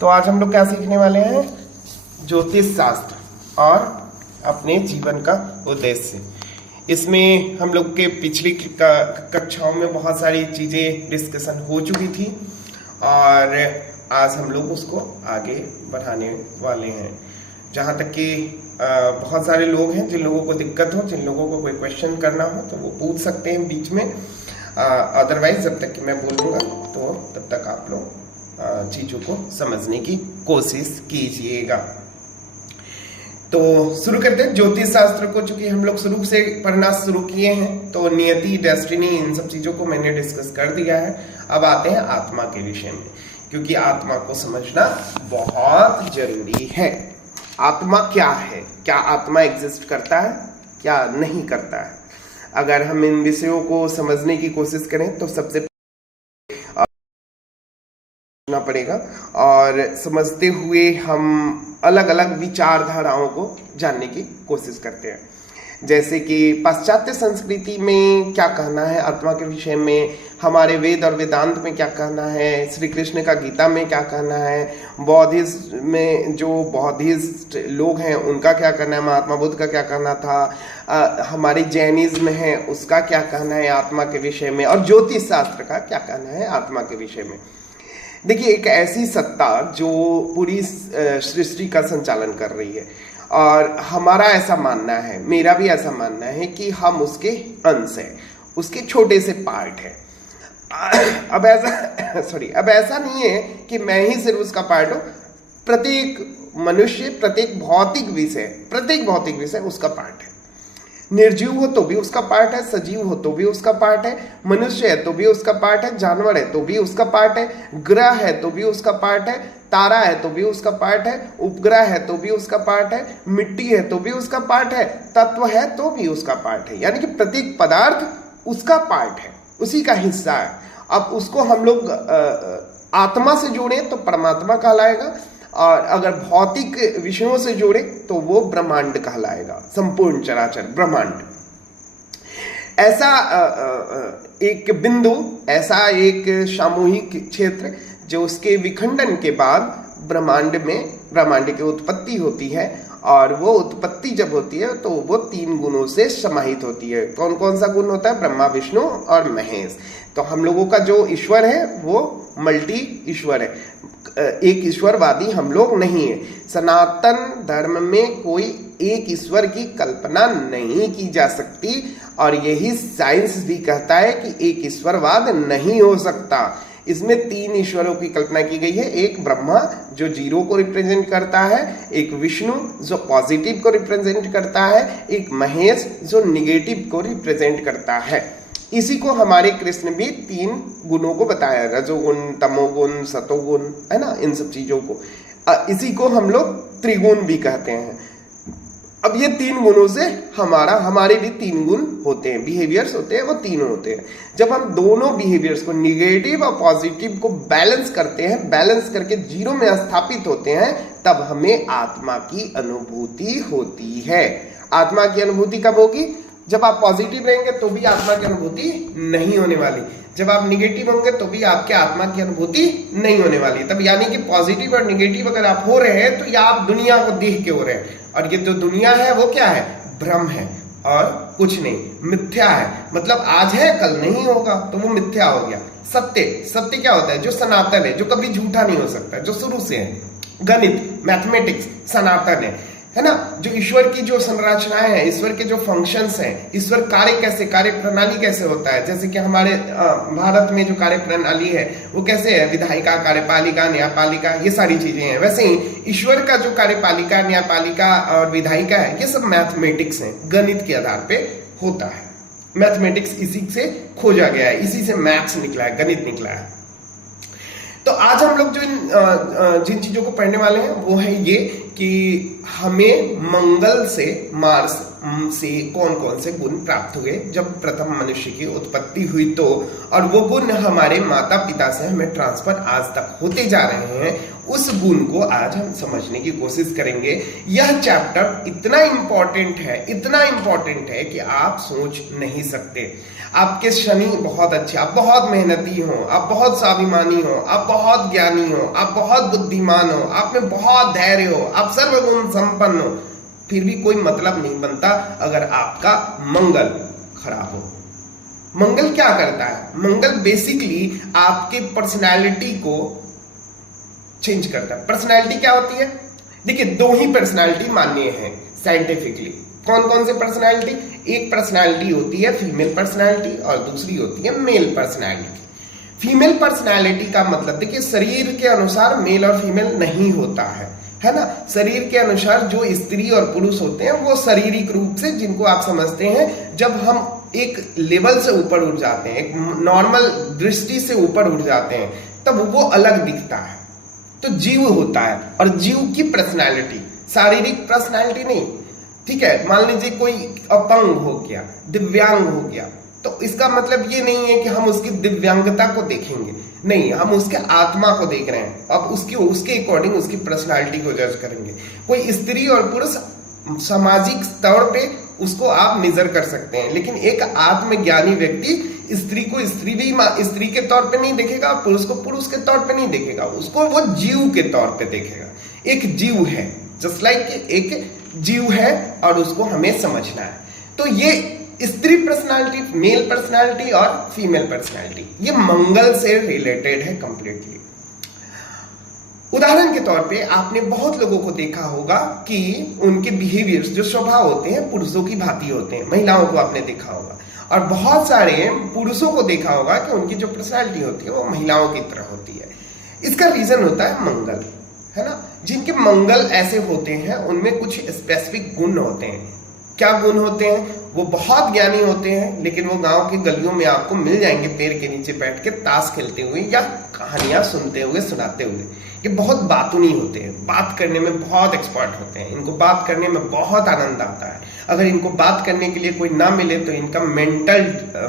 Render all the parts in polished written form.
तो आज हम लोग क्या सीखने वाले हैं? ज्योतिष शास्त्र और अपने जीवन का उद्देश्य। इसमें हम लोग के पिछली कक्षाओं में बहुत सारी चीजें डिस्कशन हो चुकी थी और आज हम लोग उसको आगे बढ़ाने वाले हैं। जहाँ तक कि बहुत सारे लोग हैं जिन लोगों को दिक्कत हो, जिन लोगों को कोई क्वेश्चन करना हो तो वो पूछ सकते हैं बीच में। अदरवाइज जब तक कि मैं बोलूँगा तो तब तक आप लोग चीज़ों को समझने की कोशिश कीजिएगा। तो शुरू करते हैं ज्योतिष शास्त्र को। चूंकि हम लोग शुरू से पढ़ना शुरू किए हैं तो नियति, डेस्टिनी, इन सब चीज़ों को मैंने डिस्कस कर दिया है। अब आते हैं आत्मा के विषय में, क्योंकि आत्मा को समझना बहुत जरूरी है। आत्मा क्या है? क्या आत्मा एग्जिस्ट करता है, क्या नहीं करता है? अगर हम इन विषयों को समझने की कोशिश करें तो सबसे पड़ेगा और समझते हुए हम अलग अलग विचारधाराओं को जानने की कोशिश करते हैं। जैसे कि पाश्चात्य संस्कृति में क्या कहना है आत्मा के विषय में, हमारे वेद और वेदांत में क्या कहना है, श्री कृष्ण का गीता में क्या कहना है, बौद्धिज्म में जो बौद्धिस्ट लोग हैं उनका क्या कहना है, महात्मा बुद्ध का क्या कहना था, हमारी जैनिज्म है उसका क्या कहना है आत्मा के विषय में, और ज्योतिष शास्त्र का क्या कहना है आत्मा के विषय में। देखिए, एक ऐसी सत्ता जो पूरी सृष्टि का संचालन कर रही है और हमारा ऐसा मानना है, मेरा भी ऐसा मानना है कि हम उसके अंश हैं, उसके छोटे से पार्ट है। अब ऐसा नहीं है कि मैं ही सिर्फ उसका पार्ट हूं। प्रत्येक मनुष्य, प्रत्येक भौतिक विषय उसका पार्ट है। निर्जीव हो तो भी उसका पार्ट है, सजीव हो तो भी उसका पार्ट है, मनुष्य है तो भी उसका पार्ट है, जानवर है तो भी उसका पार्ट है, ग्रह है तो भी उसका पार्ट है, तारा है तो भी उसका पार्ट है, उपग्रह है तो भी उसका पार्ट है, मिट्टी है तो भी उसका पार्ट है, तत्व है तो भी उसका पार्ट है। यानी कि प्रत्येक पदार्थ उसका पार्ट है, उसी का हिस्सा है। अब उसको हम लोग आत्मा से जोड़े तो परमात्मा कहलाएगा, और अगर भौतिक विषयों से जोड़े तो वो ब्रह्मांड कहलाएगा, संपूर्ण चराचर ब्रह्मांड। ऐसा एक बिंदु, ऐसा एक सामूहिक क्षेत्र जो उसके विखंडन के बाद ब्रह्मांड की उत्पत्ति होती है, और वो उत्पत्ति जब होती है तो वो 3 गुणों से समाहित होती है। कौन कौन सा गुण होता है? ब्रह्मा, विष्णु और महेश। तो हम लोगों का जो ईश्वर है वो मल्टी ईश्वर है, एक ईश्वरवादी हम लोग नहीं है। सनातन धर्म में कोई एक ईश्वर की कल्पना नहीं की जा सकती, और यही साइंस भी कहता है कि एक ईश्वरवाद नहीं हो सकता। इसमें 3 ईश्वरों की कल्पना की गई है। एक ब्रह्मा जो 0 को रिप्रेजेंट करता है, एक विष्णु जो पॉजिटिव को रिप्रेजेंट करता है, एक महेश जो निगेटिव को रिप्रेजेंट करता है। इसी को हमारे कृष्ण भी 3 गुणों को बताया, रजोगुण, तमोगुण, सतोगुण, है ना, इन सब चीजों को। इसी को हम लोग त्रिगुण भी कहते हैं। अब ये 3 गुणों से हमारे भी 3 गुण होते हैं, बिहेवियर्स होते हैं, वो 3 होते हैं। जब हम दोनों बिहेवियर्स को, निगेटिव और पॉजिटिव को बैलेंस करते हैं, बैलेंस करके 0 में स्थापित होते हैं, तब हमें आत्मा की अनुभूति होती है। आत्मा की अनुभूति कब होगी? जब आप पॉजिटिव रहेंगे तो भी आत्मा की अनुभूति नहीं होने वाली, जब आप निगेटिव होंगे तो भी आपके आत्मा की अनुभूति नहीं होने वाली। तब यानी कि पॉजिटिव और निगेटिव अगर आप हो रहे हैं तो या आप दुनिया को देख के हो रहे हैं, और ये जो दुनिया है वो क्या है? भ्रम है और कुछ नहीं, मिथ्या है। मतलब आज है कल नहीं होगा तो वो मिथ्या हो गया। सत्य क्या होता है? जो सनातन है, जो कभी झूठा नहीं हो सकता, जो शुरू से है। गणित, मैथमेटिक्स सनातन है ना। जो ईश्वर की जो संरचनाएं हैं, ईश्वर के जो फंक्शंस हैं, ईश्वर कार्य प्रणाली कैसे होता है, जैसे कि हमारे भारत में जो कार्य प्रणाली है वो कैसे है? विधायिका, कार्यपालिका, न्यायपालिका, ये सारी चीजें हैं। वैसे ही ईश्वर का जो कार्यपालिका, न्यायपालिका और विधायिका है, ये सब मैथमेटिक्स है, गणित के आधार पे होता है। मैथमेटिक्स इसी से खोजा गया है, इसी से मैथ्स निकला है, गणित निकला है। तो आज हम लोग जो जिन चीजों को पढ़ने वाले हैं वो है ये कि हमें मंगल से मार्स से कौन कौन से गुण प्राप्त हुए जब प्रथम मनुष्य की उत्पत्ति हुई तो, और वो गुण हमारे माता पिता से हमें ट्रांसफर आज तक होते जा रहे हैं, उस गुण को आज हम समझने की कोशिश करेंगे। यह चैप्टर इतना इंपॉर्टेंट है कि आप सोच नहीं सकते। आपके शनि बहुत अच्छे, आप बहुत मेहनती हो, आप बहुत स्वाभिमानी हो, आप बहुत ज्ञानी हो, आप बहुत बुद्धिमान हो, आप में बहुत धैर्य हो, आप सर्वगुण संपन्न हो, फिर भी कोई मतलब नहीं बनता अगर आपका मंगल खराब हो। मंगल क्या करता है? मंगल बेसिकली आपके पर्सनैलिटी को चेंज करता है। पर्सनैलिटी क्या होती है? देखिए, दो ही पर्सनैलिटी मान्य है साइंटिफिकली। कौन कौन से पर्सनैलिटी? एक पर्सनैलिटी होती है फीमेल पर्सनैलिटी और दूसरी होती है मेल पर्सनैलिटी। फीमेल पर्सनैलिटी का मतलब देखिए, शरीर के अनुसार मेल और फीमेल नहीं होता है ना। शरीर के अनुसार जो स्त्री और पुरुष होते हैं वो शारीरिक रूप से, जिनको आप समझते हैं, जब हम एक लेवल से ऊपर उठ जाते हैं, एक नॉर्मल दृष्टि से ऊपर उठ जाते हैं, तब वो अलग दिखता है। तो जीव होता है, और जीव की पर्सनैलिटी, शारीरिक पर्सनैलिटी नहीं। ठीक है, मान लीजिए कोई अपंग हो गया, दिव्यांग हो गया, तो इसका मतलब ये नहीं है कि हम उसकी दिव्यांगता को देखेंगे, नहीं, हम उसके आत्मा को देख रहे हैं। अब उसके अकॉर्डिंग उसकी पर्सनालिटी को जज करेंगे। कोई स्त्री और पुरुष सामाजिक तौर पे उसको आप मेजर कर सकते हैं, लेकिन एक आत्मज्ञानी व्यक्ति स्त्री को स्त्री के तौर पे नहीं देखेगा, पुरुष को पुरुष के तौर पे नहीं देखेगा, उसको वो जीव के तौर पे देखेगा। एक जीव है, जस्ट लाइक एक जीव है, और उसको हमें समझना है। तो ये स्त्री पर्सनालिटी, मेल पर्सनालिटी और फीमेल पर्सनालिटी, ये मंगल से रिलेटेड है कंप्लीटली। उदाहरण के तौर पे आपने बहुत लोगों को देखा होगा कि उनके बिहेवियर्स, जो स्वभाव होते हैं, पुरुषों की भांति होते हैं। महिलाओं को आपने देखा होगा, और बहुत सारे पुरुषों को देखा होगा कि उनकी जो पर्सनालिटी होती है वो महिलाओं की तरह होती है। इसका रीजन होता है मंगल, है ना। जिनके मंगल ऐसे होते हैं उनमें कुछ स्पेसिफिक गुण होते हैं। क्या गुण होते हैं? वो बहुत ज्ञानी होते हैं, लेकिन वो गांव की गलियों में आपको मिल जाएंगे पेड़ के नीचे बैठ के ताश खेलते हुए या कहानियां सुनते हुए, सुनाते हुए। ये बहुत बातूनी होते हैं, बात करने में बहुत एक्सपर्ट होते हैं, इनको बात करने में बहुत आनंद आता है। अगर इनको बात करने के लिए कोई ना मिले तो इनका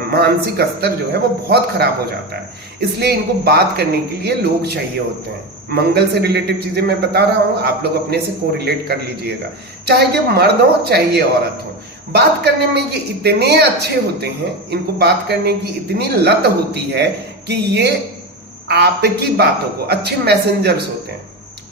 मानसिक स्तर जो है वो बहुत खराब हो जाता है। इसलिए इनको बात करने के लिए लोग चाहिए होते हैं। मंगल से रिलेटेड चीजें मैं बता रहा हूं, आप लोग अपने से कोरिलेट कर लीजिएगा, चाहे ये मर्द हो चाहे ये औरत हो। बात करने में ये इतने अच्छे होते हैं, इनको बात करने की इतनी लत होती है कि ये आपकी बातों को, अच्छे मैसेंजर्स होते हैं,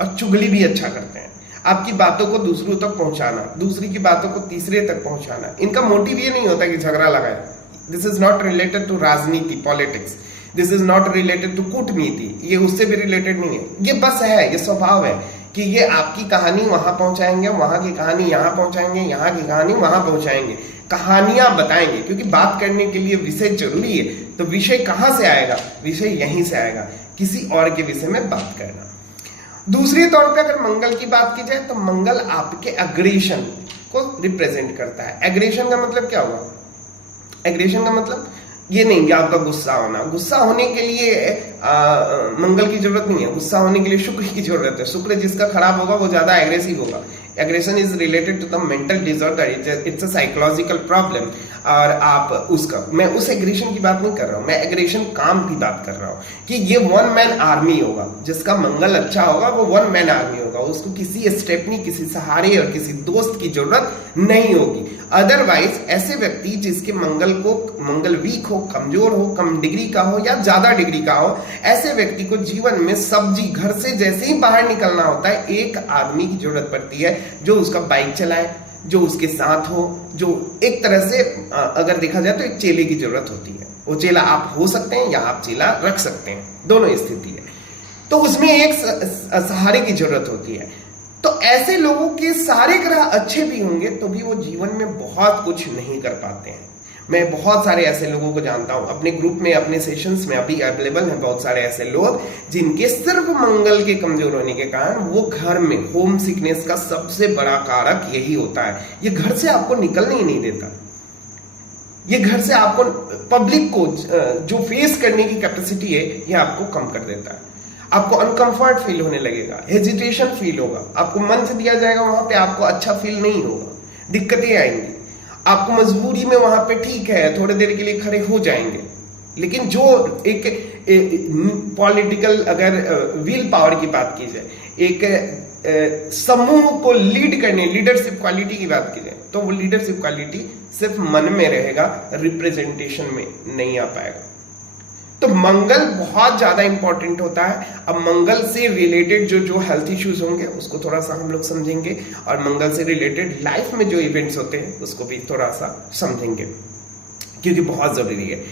और चुगली भी अच्छा करते हैं। आपकी बातों को दूसरों तक पहुंचाना, दूसरी की बातों को तीसरे तक पहुंचाना। इनका मोटिव ये नहीं होता कि झगड़ा लगाए। This is not related to राजनीति, politics. This is not related to कूटनीति, ये उससे भी रिलेटेड नहीं है। ये बस है, ये स्वभाव है कि ये आपकी कहानी वहां पहुंचाएंगे, वहां की कहानी यहां पहुंचाएंगे, यहां की कहानी वहां पहुंचाएंगे, कहानियां बताएंगे। क्योंकि बात करने के लिए विषय जरूरी है, तो विषय कहां से आएगा? विषय यहीं से आएगा, किसी और के विषय में बात करना। दूसरे तौर पे अगर मंगल की बात की जाए तो मंगल आपके एग्रेशन को रिप्रेजेंट करता है। एग्रेशन का मतलब क्या हुआ? एग्रेशन का मतलब ये नहीं कि आपका गुस्सा होना। गुस्सा होने के लिए मंगल की जरूरत नहीं है, गुस्सा होने के लिए शुक्र की जरूरत है। शुक्र जिसका खराब होगा वो ज्यादा एग्रेसिव होगा। Aggression is related to the mental disorder, it's a psychological problem. और आप उसका, मैं उस एग्रेशन की बात नहीं कर रहा हूं, मैं एग्रेशन काम की बात कर रहा हूं कि ये वन मैन आर्मी होगा। जिसका मंगल अच्छा होगा वो वन मैन आर्मी होगा, उसको किसी स्टेपनी, किसी सहारे और किसी दोस्त की जरूरत नहीं होगी। अदरवाइज ऐसे व्यक्ति जिसके मंगल वीक हो, कमजोर हो, कम डिग्री का हो या ज्यादा डिग्री का हो, ऐसे व्यक्ति को जीवन में सब्जी, घर से जैसे ही बाहर निकलना होता है, एक आदमी की जरूरत पड़ती है जो उसका बाइक चलाए, जो उसके साथ हो, जो एक तरह से अगर देखा जाए तो एक चेले की जरूरत होती है। वो चेला आप हो सकते हैं या आप चेला रख सकते हैं, दोनों स्थिति है। तो उसमें एक सहारे की जरूरत होती है। तो ऐसे लोगों के सारे ग्रह अच्छे भी होंगे तो भी वो जीवन में बहुत कुछ नहीं कर पाते हैं। मैं बहुत सारे ऐसे लोगों को जानता हूं, अपने ग्रुप में, अपने सेशंस में अभी अवेलेबल हैं बहुत सारे ऐसे लोग जिनके सिर्फ मंगल के कमजोर होने के कारण वो घर में होम सिकनेस का सबसे बड़ा कारक यही होता है। ये घर से आपको निकलने ही नहीं देता। ये घर से आपको, पब्लिक को जो फेस करने की कैपेसिटी है, ये आपको कम कर देता है। आपको अनकंफर्ट फील होने लगेगा, हेजिटेशन फील होगा, आपको मंच दिया जाएगा वहां पे आपको अच्छा फील नहीं होगा, दिक्कतें आएंगी। आपको मजबूरी में वहां पे ठीक है थोड़ी देर के लिए खड़े हो जाएंगे, लेकिन जो एक पॉलिटिकल अगर विल पावर की बात की जाए, एक समूह को लीड करने लीडरशिप क्वालिटी की बात की जाए, तो वो लीडरशिप क्वालिटी सिर्फ मन में रहेगा, रिप्रेजेंटेशन में नहीं आ पाएगा। तो मंगल बहुत ज्यादा इंपॉर्टेंट होता है। अब मंगल से रिलेटेड जो हेल्थ इश्यूज होंगे उसको थोड़ा सा हम लोग समझेंगे, और मंगल से रिलेटेड लाइफ में जो इवेंट्स होते हैं उसको भी थोड़ा सा समझेंगे, क्योंकि बहुत जरूरी है।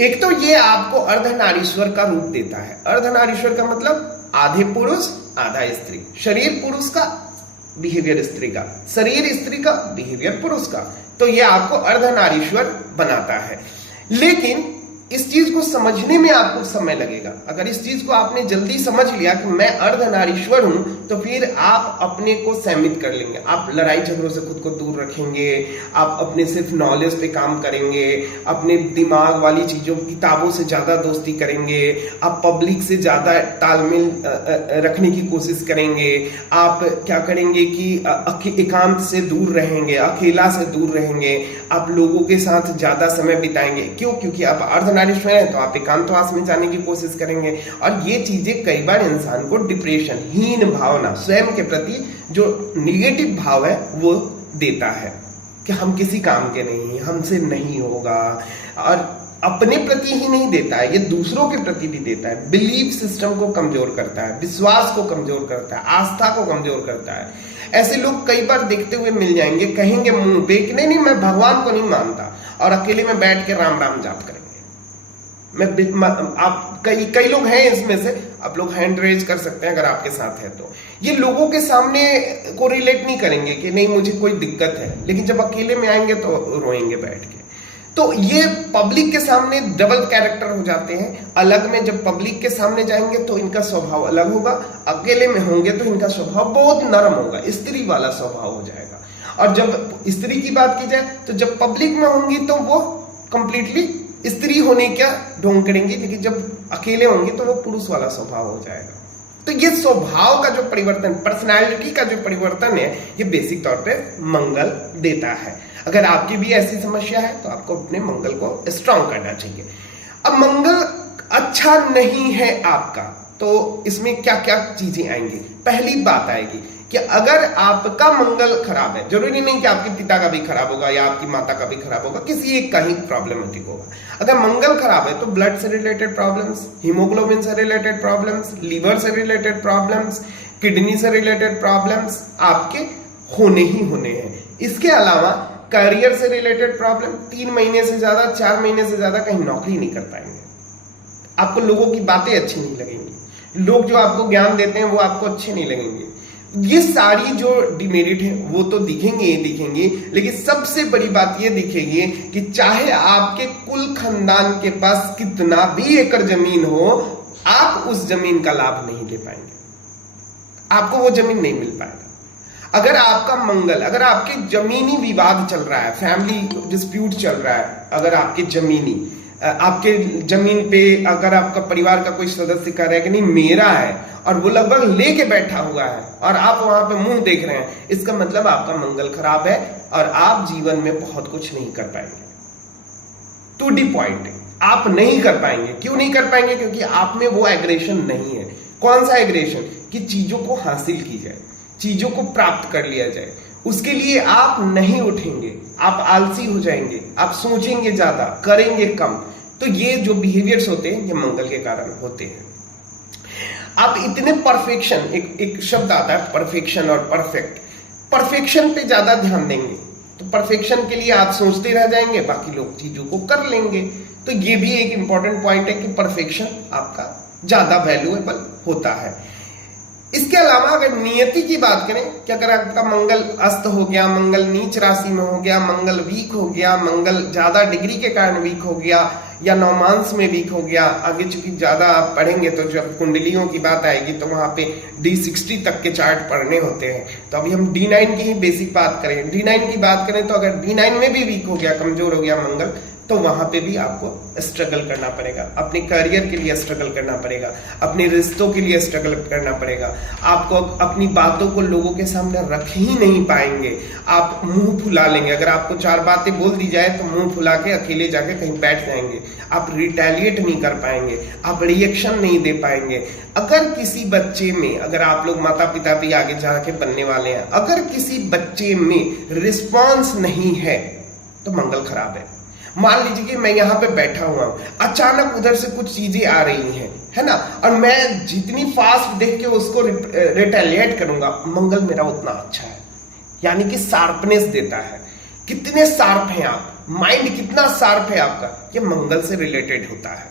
एक तो ये आपको अर्धनारीश्वर का रूप देता है। अर्धनारीश्वर का मतलब आधे पुरुष आधा स्त्री, शरीर पुरुष का बिहेवियर स्त्री का, शरीर स्त्री का बिहेवियर पुरुष का, तो ये आपको अर्धनारीश्वर बनाता है। लेकिन इस चीज को समझने में आपको समय लगेगा। अगर इस चीज को आपने जल्दी समझ लिया कि मैं अर्धनारीश्वर हूं, तो फिर आप अपने को सीमित कर लेंगे, आप लड़ाई झगड़ों से खुद को दूर रखेंगे, आप अपने सिर्फ नॉलेज पे काम करेंगे, अपने दिमाग वाली चीजों किताबों से ज्यादा दोस्ती करेंगे, आप पब्लिक से ज्यादा तालमेल रखने की कोशिश करेंगे, आप क्या करेंगे कि एकांत से दूर रहेंगे, अकेला से दूर रहेंगे, आप लोगों के साथ ज्यादा समय बिताएंगे। क्यों? क्योंकि आप अर्धनारीश्वर है, तो आप एकांतवास में जाने की कोशिश करेंगे। और ये चीजें कई बार इंसान को डिप्रेशन, हीन भावना, स्वयं के प्रति जो निगेटिव भाव है वो देता है कि हम किसी काम के नहीं, हमसे नहीं होगा। और अपने प्रति ही नहीं देता है, ये दूसरों के प्रति भी देता है। बिलीफ सिस्टम को कमजोर करता है, विश्वास को कमजोर करता है, आस्था को कमजोर करता है। ऐसे लोग कई बार देखते हुए मिल जाएंगे, कहेंगे मुंह पे कि नहीं मैं भगवान को नहीं मानता, और अकेले में बैठ के राम राम जाप करेंगे। आप कई लोग हैं इसमें से, आप लोग हैंड रेज कर सकते हैं अगर आपके साथ है तो। ये लोगों के सामने को रिलेट नहीं करेंगे कि नहीं मुझे कोई दिक्कत है, लेकिन जब अकेले में आएंगे तो रोएंगे बैठ के। तो ये पब्लिक के सामने डबल कैरेक्टर हो जाते हैं। अलग में जब पब्लिक के सामने जाएंगे तो इनका स्वभाव अलग होगा, अकेले में होंगे तो इनका स्वभाव बहुत नरम होगा, स्त्री वाला स्वभाव हो जाएगा। और जब स्त्री की बात की जाए तो जब पब्लिक में होंगी तो वो कंप्लीटली स्त्री होने का ढोंग करेंगी, लेकिन जब अकेले होंगे तो वो पुरुष वाला स्वभाव हो जाएगा। तो ये स्वभाव का जो परिवर्तन, पर्सनालिटी का जो परिवर्तन है, ये बेसिक तौर पे मंगल देता है। अगर आपकी भी ऐसी समस्या है तो आपको अपने मंगल को स्ट्रांग करना चाहिए। अब मंगल अच्छा नहीं है आपका, तो इसमें क्या क्या चीजें आएंगी। पहली बात आएगी कि अगर आपका मंगल खराब है, जरूरी नहीं कि आपके पिता का भी खराब होगा या आपकी माता का भी खराब होगा, किसी एक का ही प्रॉब्लमेटिक होगा। अगर मंगल खराब है तो ब्लड से रिलेटेड प्रॉब्लम्स, हीमोग्लोबिन से रिलेटेड प्रॉब्लम्स, लीवर से रिलेटेड प्रॉब्लम्स, किडनी से रिलेटेड प्रॉब्लम्स आपके होने ही होने हैं। इसके अलावा करियर से रिलेटेड प्रॉब्लम, 3 महीने से ज्यादा, 4 महीने से ज्यादा कहीं नौकरी नहीं कर पाएंगे, आपको लोगों की बातें अच्छी नहीं लगेंगी, लोग जो आपको ज्ञान देते हैं वो आपको अच्छे नहीं लगेंगे। ये सारी जो डिमेरिट है वो तो दिखेंगे ही दिखेंगे, लेकिन सबसे बड़ी बात ये दिखेगी कि चाहे आपके कुल खानदान के पास कितना भी एकड़ जमीन हो, आप उस जमीन का लाभ नहीं ले पाएंगे, आपको वो जमीन नहीं मिल पाएगा। अगर आपका मंगल, अगर आपके जमीनी विवाद चल रहा है, फैमिली डिस्प्यूट चल रहा है, अगर आपके जमीन पे अगर आपका परिवार का कोई सदस्य कह रहा है कि नहीं मेरा है, और वो लगभग लेके बैठा हुआ है और आप वहां पे मुंह देख रहे हैं, इसका मतलब आपका मंगल खराब है और आप जीवन में बहुत कुछ नहीं कर पाएंगे। टू दी पॉइंट, आप नहीं कर पाएंगे। क्यों नहीं कर पाएंगे? क्योंकि आप में वो एग्रेशन नहीं है। कौन सा एग्रेशन? कि चीजों को हासिल की जाए, चीजों को प्राप्त कर लिया जाए। उसके लिए आप नहीं उठेंगे, आप आलसी हो जाएंगे, आप सोचेंगे ज्यादा, करेंगे कम। तो ये जो बिहेवियर्स होते हैं ये मंगल के कारण होते हैं। आप इतने परफेक्शन, एक शब्द आता है परफेक्शन और परफेक्ट, परफेक्शन पे ज्यादा ध्यान देंगे तो परफेक्शन के लिए आप सोचते रह जाएंगे, बाकी लोग चीजों को कर लेंगे। तो ये भी एक इंपॉर्टेंट पॉइंट है कि परफेक्शन आपका ज्यादा वैल्यूएबल होता है। इसके अलावा अगर नियति की बात करें कि अगर आपका मंगल अस्त हो गया, मंगल नीच राशि में हो गया, मंगल वीक हो गया, मंगल ज्यादा डिग्री के कारण वीक हो गया या नौमांस में वीक हो गया, आगे चूंकि ज्यादा आप पढ़ेंगे तो जब कुंडलियों की बात आएगी तो वहां पे D60 तक के चार्ट पढ़ने होते हैं। तो अभी हम D9 की ही बेसिक बात करें, D9 की बात करें तो अगर D9 में भी वीक हो गया, कमजोर हो गया मंगल, तो वहां पे भी आपको स्ट्रगल करना पड़ेगा, अपने करियर के लिए स्ट्रगल करना पड़ेगा, अपने रिश्तों के लिए स्ट्रगल करना पड़ेगा। आपको अपनी बातों को लोगों के सामने रख ही नहीं पाएंगे, आप मुंह फुला लेंगे। अगर आपको 4 बातें बोल दी जाए तो मुंह फुला के अकेले जाके कहीं बैठ जाएंगे, आप रिटेलिएट नहीं कर पाएंगे, आप रिएक्शन नहीं दे पाएंगे। अगर किसी बच्चे में, अगर आप लोग माता पिता भी आगे जाके बनने वाले हैं, अगर किसी बच्चे में रिस्पॉन्स नहीं है तो मंगल खराब है। मान लीजिए कि मैं यहाँ पे बैठा हुआ हूं, अचानक उधर से कुछ चीजें आ रही हैं, है ना, और मैं जितनी फास्ट देख के उसको रिटेलिएट करूंगा, मंगल मेरा उतना अच्छा है, यानी कि शार्पनेस देता है। कितने शार्प हैं आप, माइंड कितना शार्प है आपका, ये मंगल से रिलेटेड होता है।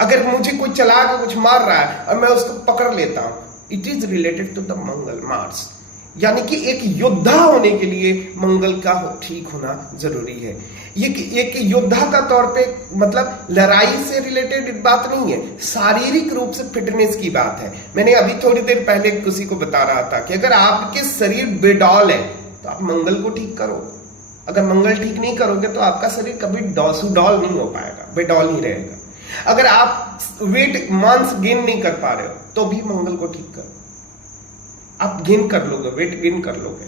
अगर मुझे कोई चला के कुछ मार रहा है और मैं उसको पकड़ लेता हूं, it is related to the Mangal, Mars. यानी कि एक योद्धा होने के लिए मंगल का ठीक होना जरूरी है। ये एक योद्धा का तौर पे मतलब लड़ाई से रिलेटेड बात नहीं है, शारीरिक रूप से फिटनेस की बात है। मैंने अभी थोड़ी देर पहले किसी को बता रहा था कि अगर आपके शरीर बेडौल है तो आप मंगल को ठीक करो। अगर मंगल ठीक नहीं करोगे तो आपका शरीर कभी सुडौल नहीं हो पाएगा, बेडौल ही रहेगा। अगर आप वेट मांस गेन नहीं कर पा रहे हो तो भी मंगल को ठीक करो, आप गेन कर लोगे, वेट गेन कर लोगे।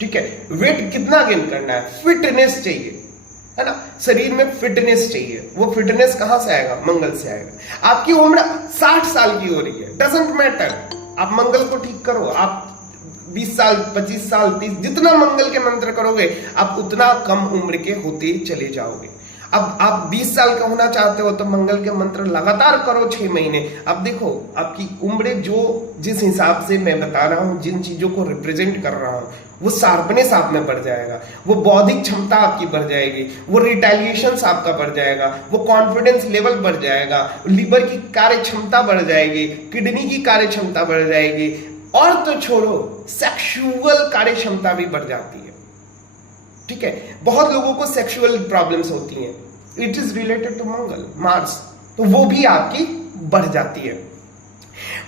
ठीक है, वेट कितना गेन करना है, फिटनेस चाहिए, है ना, शरीर में फिटनेस चाहिए। वो फिटनेस कहां से आएगा, मंगल से आएगा। आपकी उम्र 60 साल की हो रही है, डजंट मैटर, आप मंगल को ठीक करो। आप 20 साल 25 साल 30, जितना मंगल के मंत्र करोगे आप उतना कम उम्र के होते चले जाओगे। अब आप 20 साल का होना चाहते हो तो मंगल के मंत्र लगातार करो 6 महीने। अब देखो आपकी उम्र जो जिस हिसाब से मैं बता रहा हूं, जिन चीजों को रिप्रेजेंट कर रहा हूं, वो शार्पनेस आप में बढ़ जाएगा, वो बौद्धिक क्षमता आपकी बढ़ जाएगी, वो रिटेलिएशन आपका बढ़ जाएगा, वो कॉन्फिडेंस लेवल बढ़ जाएगा, लिवर की कार्य क्षमता बढ़ जाएगी, किडनी की कार्य क्षमता बढ़ जाएगी, और तो छोड़ो सेक्सुअल कार्य क्षमता भी बढ़ जाती है। ठीक है, बहुत लोगों को सेक्सुअल प्रॉब्लम्स होती हैं, it is related to Mangal, Mars, तो वो भी आपकी बढ़ जाती है।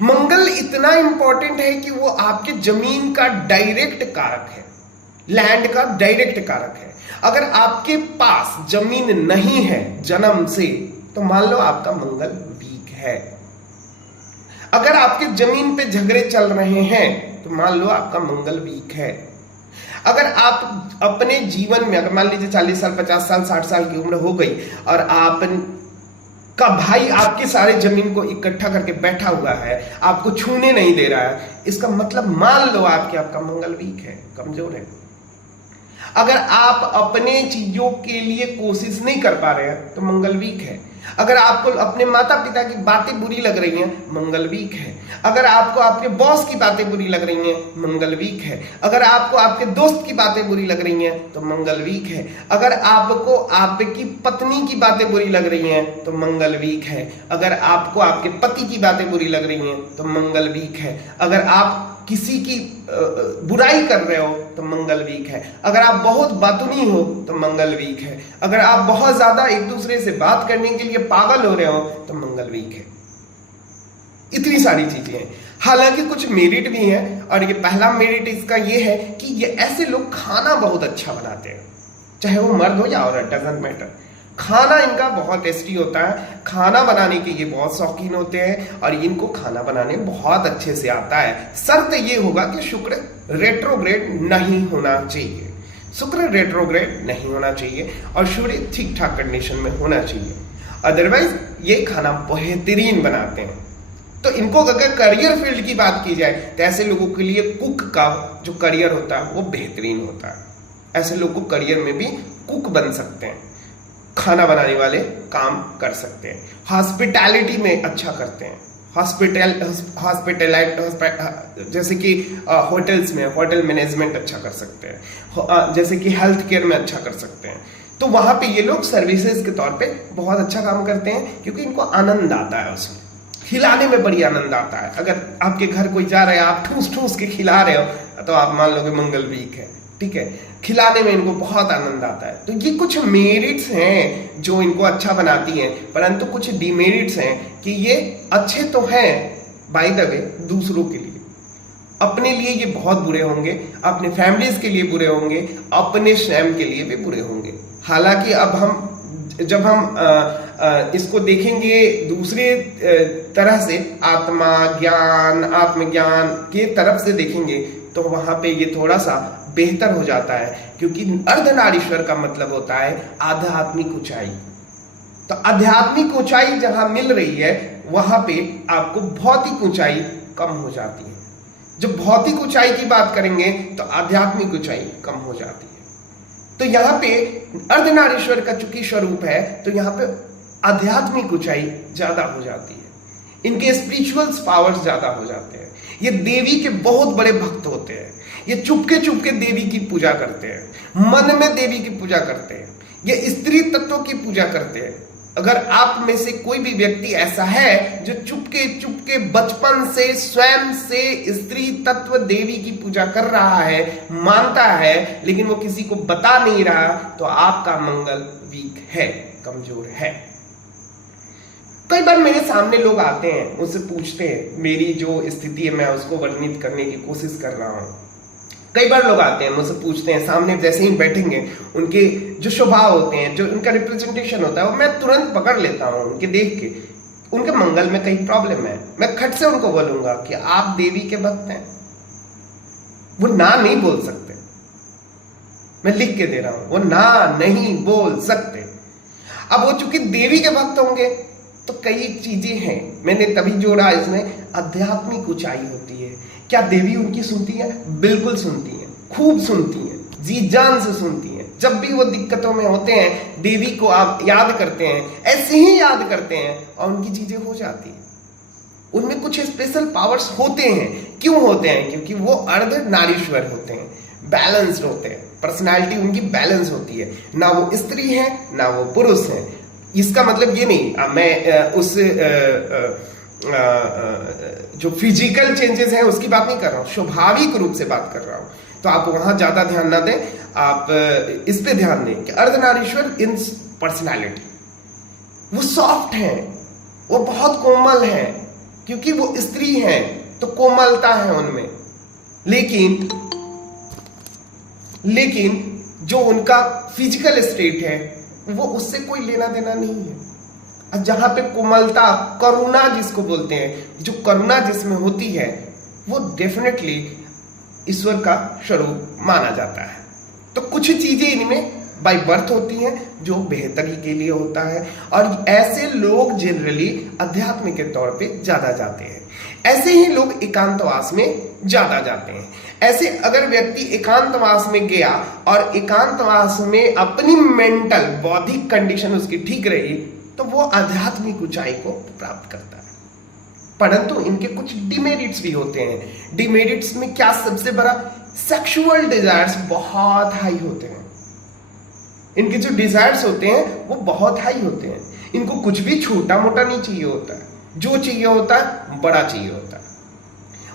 मंगल इतना इंपॉर्टेंट है कि वो आपके जमीन का डायरेक्ट कारक है, लैंड का डायरेक्ट कारक है। अगर आपके पास जमीन नहीं है जन्म से तो मान लो आपका मंगल वीक है। अगर आपके जमीन पे झगड़े चल रहे हैं तो मान लो आपका मंगल वीक है। अगर आप अपने जीवन में, अगर मान लीजिए 40 साल 50 साल 60 साल की उम्र हो गई और आप का भाई आपके सारे जमीन को इकट्ठा करके बैठा हुआ है, आपको छूने नहीं दे रहा है, इसका मतलब मान लो आपका मंगल वीक है, कमजोर है। अगर आप अपने चीजों के लिए कोशिश नहीं कर पा रहे हैं तो मंगल वीक है। अगर आपको अपने माता पिता की बातें बुरी लग रही हैं, मंगल वीक है। अगर आपको आपके बॉस की बातें बुरी लग रही हैं, मंगल वीक है। अगर आपको आपके दोस्त की बातें बुरी लग रही हैं तो मंगल वीक है। अगर आपको आपकी पत्नी की बातें बुरी लग रही हैं तो मंगल वीक है। अगर आपको आपके पति की बातें बुरी लग रही हैं तो मंगल वीक है। अगर आप किसी की बुराई कर रहे हो तो मंगल वीक है। अगर आप बहुत बातूनी हो तो मंगल वीक है। अगर आप बहुत ज्यादा एक दूसरे से बात करने के लिए पागल हो रहे हो तो मंगल वीक है। इतनी सारी चीजें हैं। हालांकि कुछ मेरिट भी हैं, और ये पहला मेरिट इसका ये है कि ये ऐसे लोग खाना बहुत अच्छा बनाते हैं, चाहे वो मर्द हो या औरत, डजंट मैटर। खाना इनका बहुत टेस्टी होता है, खाना बनाने के ये बहुत शौकीन होते हैं और इनको खाना बनाने बहुत अच्छे से आता है। शर्त ये होगा कि शुक्र रेट्रोग्रेड नहीं होना चाहिए, शुक्र रेट्रोग्रेड नहीं होना चाहिए और सूर्य ठीक ठाक कंडीशन में होना चाहिए। अदरवाइज ये खाना बेहतरीन बनाते हैं। तो इनको अगर करियर फील्ड की बात की जाए तो ऐसे लोगों के लिए कुक का जो करियर होता है वो बेहतरीन होता है। ऐसे लोग को करियर में भी कुक बन सकते हैं, खाना बनाने वाले काम कर सकते हैं। हॉस्पिटैलिटी में अच्छा करते हैं, जैसे कि होटल्स में होटल मैनेजमेंट अच्छा कर सकते हैं, जैसे कि हेल्थ केयर में अच्छा कर सकते हैं। तो वहां पे ये लोग सर्विसेज के तौर पे बहुत अच्छा काम करते हैं, क्योंकि इनको आनंद आता है, उसमें खिलाने में बड़ी आनंद आता है। अगर आपके घर कोई जा रहा है, आप ठूस ठूस के खिला रहे हो तो आप मान लो कि मंगल वीक है। ठीक है, खिलाने में इनको बहुत आनंद आता है। तो ये कुछ मेरिट्स हैं जो इनको अच्छा बनाती हैं, परंतु कुछ डिमेरिट्स हैं कि ये अच्छे तो हैं बाय द वे दूसरों के लिए, अपने लिए ये बहुत बुरे होंगे, अपने फैमिलीज के लिए बुरे होंगे, अपने स्वयं के लिए भी बुरे होंगे। हालांकि अब हम जब हम इसको देखेंगे दूसरे तरह से, आत्मा ज्ञान, आत्मज्ञान के तरफ से देखेंगे, तो वहां पे ये थोड़ा सा बेहतर हो जाता है, क्योंकि अर्धनारीश्वर का मतलब होता है आध्यात्मिक ऊंचाई। तो आध्यात्मिक ऊंचाई जहां मिल रही है, वहां पे आपको भौतिक ऊंचाई कम हो जाती है। जब भौतिक ऊंचाई की बात करेंगे तो आध्यात्मिक ऊंचाई कम हो जाती है। तो यहाँ पे अर्धनारीश्वर का चूंकि स्वरूप है, तो यहाँ पे आध्यात्मिक ऊंचाई ज्यादा हो जाती है, इनके स्पिरिचुअल पावर्स ज्यादा हो जाते हैं। ये देवी के बहुत बड़े भक्त होते हैं, ये चुपके चुपके देवी की पूजा करते हैं, मन में देवी की पूजा करते हैं, ये स्त्री तत्वों की पूजा करते हैं। अगर आप में से कोई भी व्यक्ति ऐसा है जो चुपके चुपके बचपन से स्वयं से स्त्री तत्व देवी की पूजा कर रहा है, मानता है, लेकिन वो किसी को बता नहीं रहा, तो आपका मंगल वीक है, कमजोर है। कई बार मेरे सामने लोग आते हैं, मुझसे पूछते हैं, मेरी जो स्थिति है मैं उसको वर्णित करने की कोशिश कर रहा हूं। कई बार लोग आते हैं, मुझसे पूछते हैं, सामने जैसे ही बैठेंगे उनके जो स्वभाव होते हैं, जो उनका रिप्रेजेंटेशन होता है, वो मैं तुरंत पकड़ लेता हूं उनके देख के, उनके मंगल में कई प्रॉब्लम है। मैं खट से उनको बोलूंगा कि आप देवी के भक्त हैं, वो ना नहीं बोल सकते, मैं लिख के दे रहा हूं, वो ना नहीं बोल सकते। अब वो चूंकि देवी के भक्त होंगे तो कई चीजें हैं, मैंने तभी जोड़ा इसमें, आध्यात्मिक ऊंचाई होती है। क्या देवी उनकी सुनती है? बिल्कुल सुनती है, खूब सुनती है, जी जान से सुनती है। जब भी वो दिक्कतों में होते हैं, देवी को आप याद करते हैं, ऐसे ही याद करते हैं और उनकी चीजें हो जाती है। उनमें कुछ स्पेशल पावर्स होते हैं। क्यों होते हैं? क्योंकि वो अर्धनारीश्वर होते हैं, बैलेंस्ड होते हैं, पर्सनालिटी उनकी बैलेंस होती है, ना वो स्त्री है ना वो पुरुष है। इसका मतलब ये नहीं मैं उस जो फिजिकल चेंजेस हैं उसकी बात नहीं कर रहा हूं, स्वाभाविक रूप से बात कर रहा हूं। तो आप वहां ज्यादा ध्यान ना दें, आप इस पे ध्यान दें कि अर्धनारीश्वर इन पर्सनालिटी वो सॉफ्ट हैं, वो बहुत कोमल हैं, क्योंकि वो स्त्री हैं तो कोमलता है उनमें। लेकिन जो उनका फिजिकल स्टेट है वो उससे कोई लेना देना नहीं है। जहां पे कोमलता, करुणा जिसको बोलते हैं, जो करुणा जिसमें होती है, वो डेफिनेटली ईश्वर का स्वरूप माना जाता है। तो कुछ चीजें इनमें बाय बर्थ होती हैं जो बेहतरी के लिए होता है, और ऐसे लोग जनरली अध्यात्म के तौर पे ज्यादा जाते हैं। ऐसे ही लोग एकांतवास में ज्यादा जाते हैं। ऐसे अगर व्यक्ति एकांतवास में गया और एकांतवास में अपनी मेंटल बौद्धिक कंडीशन उसकी ठीक रही, तो वो आध्यात्मिक ऊंचाई को प्राप्त करता है। परंतु इनके कुछ डिमेरिट्स भी होते हैं। डिमेरिट्स में क्या सबसे बड़ा? सेक्सुअल डिजायर्स बहुत हाई होते हैं। इनके जो डिजायर्स होते हैं वो बहुत हाई होते हैं। इनको कुछ भी छोटा मोटा नहीं चाहिए होता है, जो चाहिए होता है बड़ा चाहिए होता है।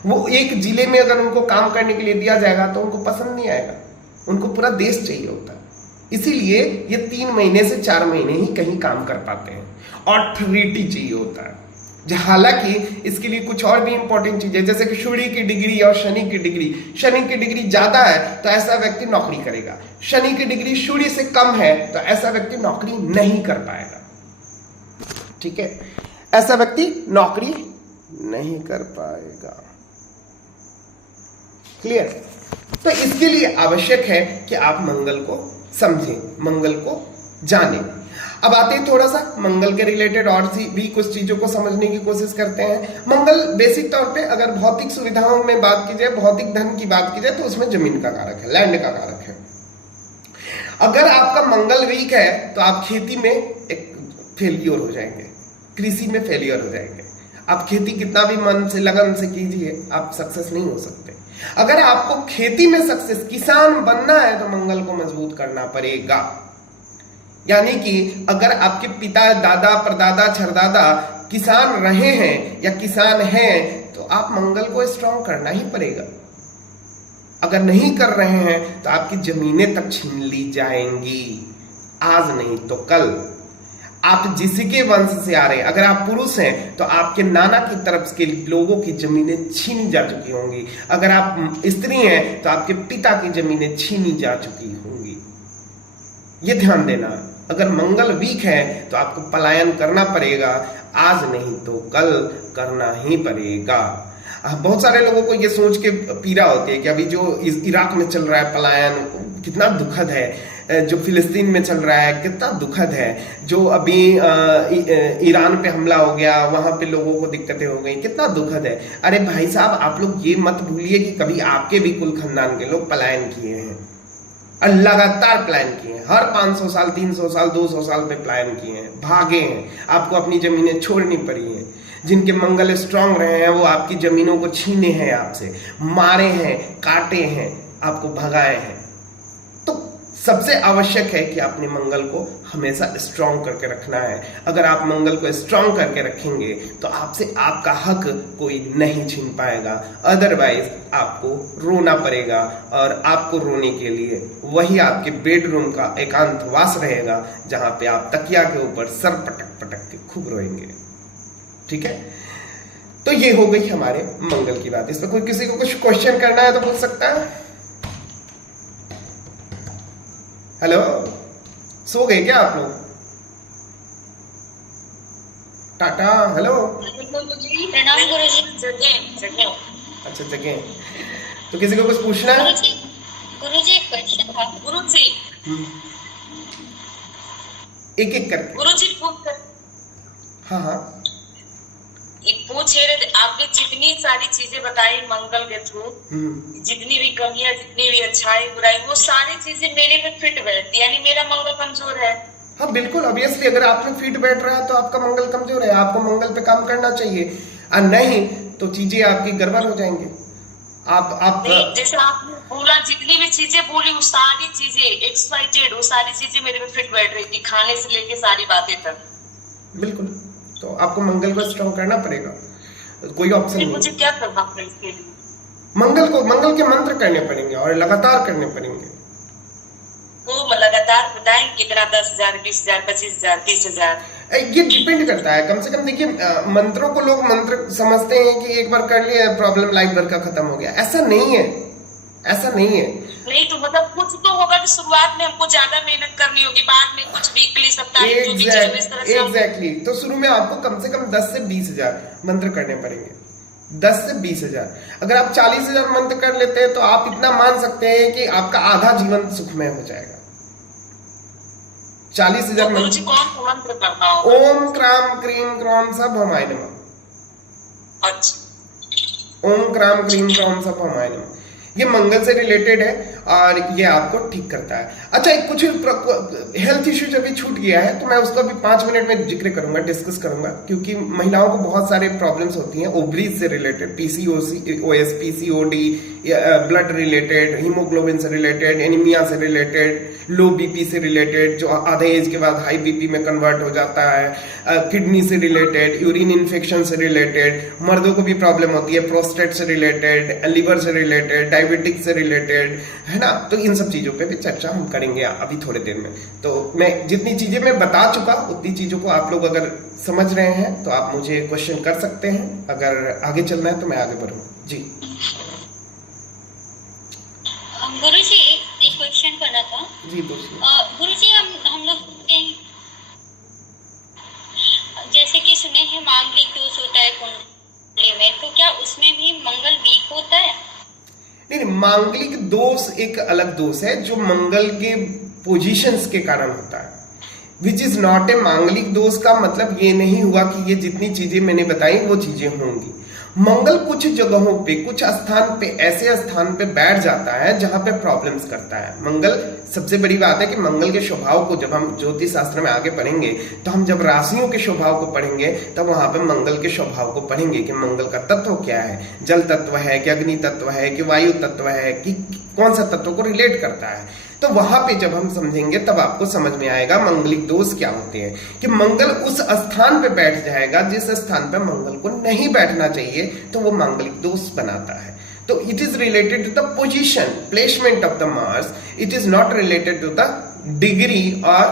वो एक जिले में अगर उनको काम करने के लिए दिया जाएगा तो उनको पसंद नहीं आएगा, उनको पूरा देश चाहिए होता है। इसीलिए ये 3 महीने से 4 महीने ही कहीं काम कर पाते हैं। ऑथोरिटी चाहिए होता है। हालांकि इसके लिए कुछ और भी इंपॉर्टेंट चीजें, जैसे कि सूर्य की डिग्री और शनि की डिग्री। शनि की डिग्री ज्यादा है तो ऐसा व्यक्ति नौकरी करेगा, शनि की डिग्री सूर्य से कम है तो ऐसा व्यक्ति नौकरी नहीं कर पाएगा। ठीक है, ऐसा व्यक्ति नौकरी नहीं कर पाएगा। क्लियर? तो इसके लिए आवश्यक है कि आप मंगल को समझें, मंगल को जानें। अब आते हैं थोड़ा सा मंगल के रिलेटेड और भी कुछ चीजों को समझने की कोशिश करते हैं। मंगल बेसिक तौर पे अगर भौतिक सुविधाओं में बात की जाए, भौतिक धन की बात की जाए, तो उसमें जमीन का कारक है, लैंड का कारक है। अगर आपका मंगल वीक है तो आप खेती में एक फेलियर हो जाएंगे, कृषि में फेलियर हो जाएंगे। आप खेती कितना भी मन से लगन से कीजिए, आप सक्सेस नहीं हो सकते। अगर आपको खेती में सक्सेस, किसान बनना है, तो मंगल को मजबूत करना पड़ेगा। यानी कि अगर आपके पिता, दादा, परदादा, छरदादा किसान रहे हैं या किसान हैं, तो आप मंगल को स्ट्रॉन्ग करना ही पड़ेगा। अगर नहीं कर रहे हैं तो आपकी जमीनें तक छीन ली जाएंगी, आज नहीं तो कल। आप जिसके वंश से आ रहे हैं, अगर आप पुरुष हैं तो आपके नाना की तरफ के लोगों की जमीनें छीनी जा चुकी होंगी। अगर आप स्त्री हैं तो आपके पिता की जमीनें छीनी जा चुकी होंगी। ये ध्यान देना। अगर मंगल वीक है तो आपको पलायन करना पड़ेगा, आज नहीं तो कल करना ही पड़ेगा। बहुत सारे लोगों को ये सोच के पीड़ा होती है कि अभी जो इराक में चल रहा है पलायन कितना दुखद है, जो फिलिस्तीन में चल रहा है कितना दुखद है, जो अभी ईरान पे हमला हो गया वहां पे लोगों को दिक्कतें हो गई, कितना दुखद है। अरे भाई साहब, आप लोग ये मत भूलिए कि कभी आपके भी कुल खानदान के लोग पलायन किए हैं और लगातार पलायन किए हैं, हर 500 साल 300 साल 200 साल पे पलायन किए हैं, भागे हैं, आपको अपनी जमीनें छोड़नी पड़ी हैं। जिनके मंगल स्ट्रांग रहे हैं वो आपकी जमीनों को छीने हैं, आपसे मारे हैं, काटे हैं, आपको भगाए हैं। तो सबसे आवश्यक है कि अपने मंगल को हमेशा स्ट्रांग करके रखना है। अगर आप मंगल को स्ट्रांग करके रखेंगे तो आपसे आपका हक कोई नहीं छीन पाएगा, अदरवाइज आपको रोना पड़ेगा और आपको रोने के लिए वही आपके बेडरूम का एकांतवास रहेगा जहां पे आप तकिया के ऊपर सर पटक पटक के खूब रोएंगे। ठीक है, तो ये हो गई हमारे मंगल की बात। इस पर कोई किसी को कुछ क्वेश्चन करना है तो पूछ सकता है। हेलो, सो गए क्या आप लोग? टाटा, हेलो। प्रणाम गुरुजी। अच्छा, जगह तो किसी को कुछ पूछना है? गुरुजी एक क्वेश्चन था। गुरुजी एक एक करके। गुरुजी हाँ हाँ, पूछ रहे थे, आपने जितनी सारी चीजें बताई मंगल के थ्रू, जितनी भी कमियां, जितनी भी अच्छाई बुराई, वो सारी चीजें मेरे पे फिट बैठती, यानी मेरा मंगल कमजोर है। हाँ बिल्कुल, ऑब्वियसली अगर आप में फिट बैठ रहा है तो आपका मंगल कमजोर है, आपको मंगल पे काम करना चाहिए, और नहीं तो चीजें आपकी गड़बड़ हो जाएंगी। आप जैसे आपने पूरा जितनी भी चीजें बोली वो सारी चीजें XYZ, वो सारी चीजें मेरे पे फिट बैठ रही थी, खाने से लेके सारी बातें तक। बिल्कुल, तो आपको मंगल को स्ट्रॉन्ग करना पड़ेगा, कोई ऑप्शन नहीं। मुझे क्या करना पड़ेगा इसके लिए? मंगल के मंत्र करने पड़ेंगे और लगातार करने पड़ेंगे। तो लगातार बताएं कितना, 10,000, 20,000, 25,000, 30,000? ये डिपेंड करता है। कम से कम देखिए, मंत्रों को लोग मंत्र समझते हैं कि एक बार कर लिया प्रॉब्लम लाइफ भर का खत्म हो गया, ऐसा नहीं है, ऐसा नहीं है। नहीं तो मतलब कुछ तो होगा कि शुरुआत में हमको ज्यादा मेहनत करनी होगी, बाद में कुछ वीकली सप्ताहिक जो भी चीजें इस तरह से। एग्जैक्टली, तो शुरू में आपको कम से कम 10 से 20,000 मंत्र करने पड़ेंगे, 10 से 20,000। अगर आप 40,000 मंत्र कर लेते हैं तो आप इतना मान सकते हैं कि आपका आधा जीवन सुखमय हो जाएगा। 40,000 मंत्र। कौन मंत्र करना होगा? ओम क्राम क्रीम क्रौम सब हमाय नमः। अच्छा, ओम क्राम क्रीम क्रौम सब हमाय नमः, ये मंगल से रिलेटेड है और ये आपको ठीक करता है। अच्छा, एक कुछ हेल्थ इश्यूज अभी छूट गया है तो मैं उसका भी 5 मिनट में जिक्र करूंगा, डिस्कस करूंगा, क्योंकि महिलाओं को बहुत सारे प्रॉब्लम्स होती हैं ओवरीज से related, PCOS, PCOD, blood related, haemoglobin से रिलेटेड, एनीमिया से रिलेटेड, लो बीपी से रिलेटेड, जो आधे एज के बाद हाई बीपी में कन्वर्ट हो जाता है, किडनी से रिलेटेड, यूरिन इन्फेक्शन से रिलेटेड, मर्दों को भी प्रॉब्लम होती है प्रोस्टेट से रिलेटेड, लिवर से रिलेटेड, डायबिटिक्स से रिलेटेड, है ना। तो इन सब चीजों पे भी चर्चा हम करेंगे अभी थोड़े देर में। तो मैं जितनी चीजें मैं बता चुका उतनी चीजों को आप लोग अगर समझ रहे हैं तो आप मुझे क्वेश्चन कर सकते हैं, अगर आगे चलना है तो मैं आगे बढ़ूँ। जी गुरुजी एक क्वेश्चन करना था। जी पूछिए। गुरुजी हम लोग जैसे कि सुने हैं मांगलिक दोष होता है कुंडली में, तो क्या उसमें भी मंगल वीक होता है? नहीं, मांगलिक दोष एक अलग दोष है जो मंगल के पोजीशंस के कारण होता है, विच इज नॉट ए मांगलिक दोष। का मतलब ये नहीं हुआ कि ये जितनी चीजें मैंने बताई वो चीजें होंगी। मंगल कुछ जगहों पे, कुछ स्थान पे, ऐसे स्थान पे बैठ जाता है जहां पे प्रॉब्लम्स करता है। मंगल, सबसे बड़ी बात है कि मंगल के स्वभाव को जब हम ज्योतिष शास्त्र में आगे पढ़ेंगे तो हम जब राशियों के स्वभाव को पढ़ेंगे तब वहां पे मंगल के स्वभाव को पढ़ेंगे कि मंगल का तत्व क्या है, जल तत्व है कि अग्नि तत्व है कि वायु तत्व है कि कौन सा तत्व को रिलेट करता है। तो वहां पे जब हम समझेंगे तब आपको समझ में आएगा मंगलिक दोष क्या होते हैं, कि मंगल उस स्थान पे बैठ जाएगा जिस स्थान पे मंगल को नहीं बैठना चाहिए, तो वो मांगलिक दोष बनाता है। तो it is related to the position, placement of the Mars, it is not related to the degree और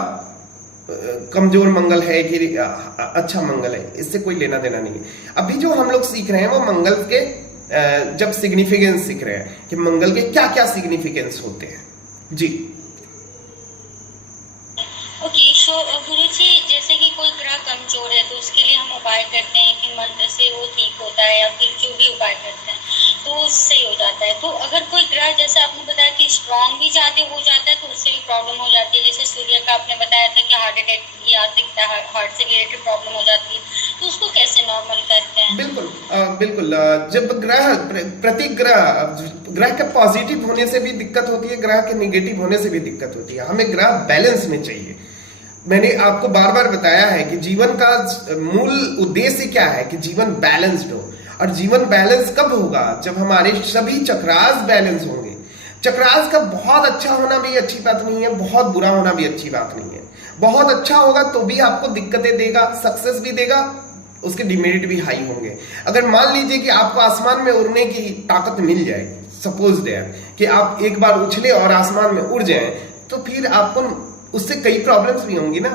कमजोर मंगल है कि अच्छा मंगल है, इससे कोई लेना देना नहीं है। अभी जो हम लोग सीख रहे हैं वो मंगल के जब सिग्निफिकेंस सीख रहे हैं कि मंगल के क्या क्या सिग्निफिकेंस होते हैं। जी ओके, गुरुजी, जैसे कि कोई ग्रह कमजोर है तो उसके लिए हम उपाय करते हैं कि मंत्र से वो ठीक होता है, या फिर जो भी उपाय करते हैं तो उससे हो जाता है। तो अगर कोई ग्रह, जैसे आपने बताया कि स्ट्रांग भी ज्यादा हो जाता है तो उससे भी प्रॉब्लम हो जाती है। जैसे सूर्य का आपने बताया था कि हार्ट अटैक या हार्ट से रिलेटेड प्रॉब्लम हो जाती है, तो उसको कैसे नॉर्मल करते हैं? बिल्कुल बिल्कुल। जब ग्रह प्रति ग्रह के पॉजिटिव होने से भी दिक्कत होती है, ग्रह के निगेटिव होने से भी दिक्कत होती है। हमें ग्रह बैलेंस में चाहिए। मैंने आपको बार बार बताया है कि जीवन का मूल उद्देश्य क्या है, कि जीवन बैलेंस्ड हो। और जीवन बैलेंस कब होगा? जब हमारे सभी चक्रास बैलेंस होंगे। चक्रास का बहुत अच्छा होना भी अच्छी बात नहीं है, बहुत बुरा होना भी अच्छी बात नहीं है। बहुत अच्छा होगा तो भी आपको दिक्कतें देगा, सक्सेस भी देगा, उसके डिमेरिट भी हाई होंगे। अगर मान लीजिए कि आपको आसमान में उड़ने की ताकत मिल जाए, सपोज दैट कि आप एक बार उछले और आसमान में उड़ जाएं, तो फिर आपको उससे कई प्रॉब्लम्स भी होंगी ना।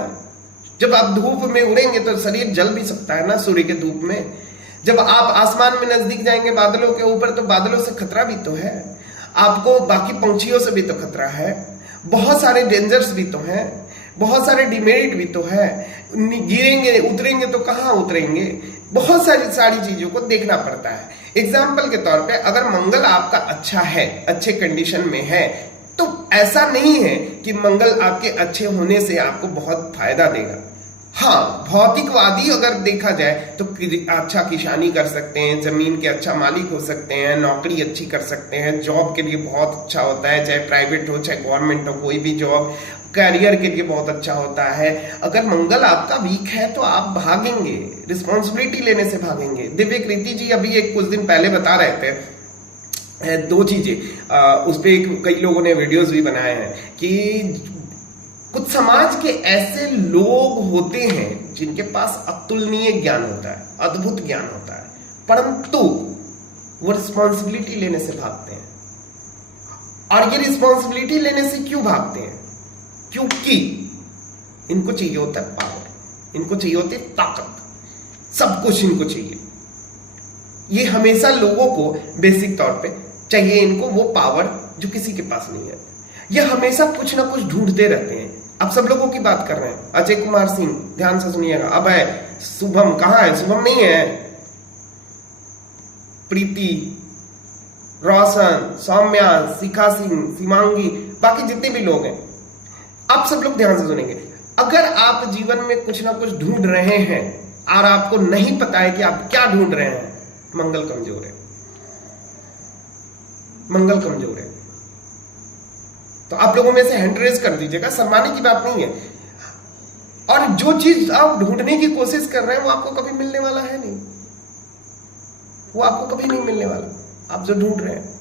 जब आप धूप में उड़ेंगे तो शरीर जल भी सकता है ना, सूर्य के धूप में। जब आप आसमान में नजदीक जाएंगे बादलों के ऊपर, तो बादलों से खतरा भी तो है आपको, बाकी पंछियों से भी तो खतरा है, बहुत सारे डेंजर्स भी तो हैं, बहुत सारे डिमेरिट भी तो है। गिरेंगे उतरेंगे तो कहाँ उतरेंगे, बहुत सारी चीजों को देखना पड़ता है। एग्जाम्पल के तौर पे अगर मंगल आपका अच्छा है, अच्छे कंडीशन में है, तो ऐसा नहीं है कि मंगल आपके अच्छे होने से आपको बहुत फायदा देगा। हाँ, भौतिकवादी अगर देखा जाए तो अच्छा किसानी कर सकते हैं, जमीन के अच्छा मालिक हो सकते हैं, नौकरी अच्छी कर सकते हैं, जॉब के लिए बहुत अच्छा होता है, चाहे प्राइवेट हो चाहे गवर्नमेंट हो, कोई भी जॉब करियर के लिए बहुत अच्छा होता है। अगर मंगल आपका वीक है तो आप भागेंगे, रिस्पॉन्सिबिलिटी लेने से भागेंगे। दिव्य कृति जी अभी कुछ दिन पहले बता रहे थे दो चीजें, उस पर कई लोगों ने वीडियोस भी बनाए हैं कि कुछ समाज के ऐसे लोग होते हैं जिनके पास अतुलनीय ज्ञान होता है, अद्भुत ज्ञान होता है, परंतु वो रिस्पॉन्सिबिलिटी लेने से भागते हैं। और ये रिस्पॉन्सिबिलिटी लेने से क्यों भागते हैं? क्योंकि इनको चाहिए होता है पावर, इनको चाहिए होती है ताकत, सब कुछ इनको चाहिए। ये हमेशा लोगों को बेसिक तौर पे चाहिए इनको वो पावर जो किसी के पास नहीं है। ये हमेशा कुछ ना कुछ ढूंढते रहते हैं। आप सब लोगों की बात कर रहे हैं, अजय कुमार सिंह, ध्यान से सुनिएगा। अब है शुभम, कहाँ है? शुभम नहीं है, प्रीति, रोशन, सौम्या, शिखा सिंह, शिवांगी, बाकी जितने भी लोग हैं, आप सब लोग ध्यान से सुनेंगे। अगर आप जीवन में कुछ ना कुछ ढूंढ रहे हैं और आपको नहीं पता है कि आप क्या ढूंढ रहे हैं, मंगल कमजोर है, मंगल कमजोर है। तो आप लोगों में से हैंड रेज कर दीजिएगा, शर्माने की बात नहीं है। और जो चीज आप ढूंढने की कोशिश कर रहे हैं वो आपको कभी मिलने वाला है नहीं, वो आपको कभी नहीं मिलने वाला, आप जो ढूंढ रहे हैं।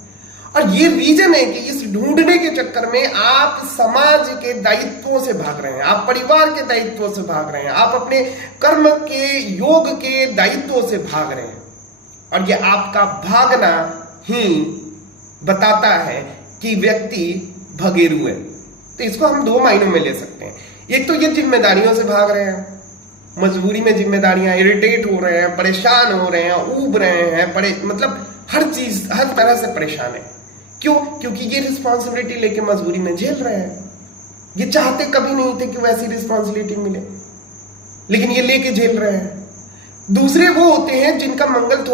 और ये रीजन है कि इस ढूंढने के चक्कर में आप समाज के दायित्वों से भाग रहे हैं, आप परिवार के दायित्वों से भाग रहे हैं, आप अपने कर्म के योग के दायित्वों से भाग रहे हैं। और ये आपका भागना ही बताता है कि व्यक्ति भगेरु है। तो इसको हम दो मायनों में ले सकते हैं। एक तो ये जिम्मेदारियों से भाग रहे हैं, मजबूरी में जिम्मेदारियां, इरिटेट हो रहे हैं, परेशान हो रहे हैं, ऊब रहे हैं, मतलब हर चीज हर तरह से परेशान है। क्यों? क्योंकि ये रिस्पॉन्सिबिलिटी लेके मजबूरी में झेल रहे हैं। ये चाहते कभी नहीं थे कि वैसी रिस्पॉन्सिबिलिटी मिले, लेकिन ये लेके झेल रहे हैं। दूसरे वो होते हैं जिनका मंगल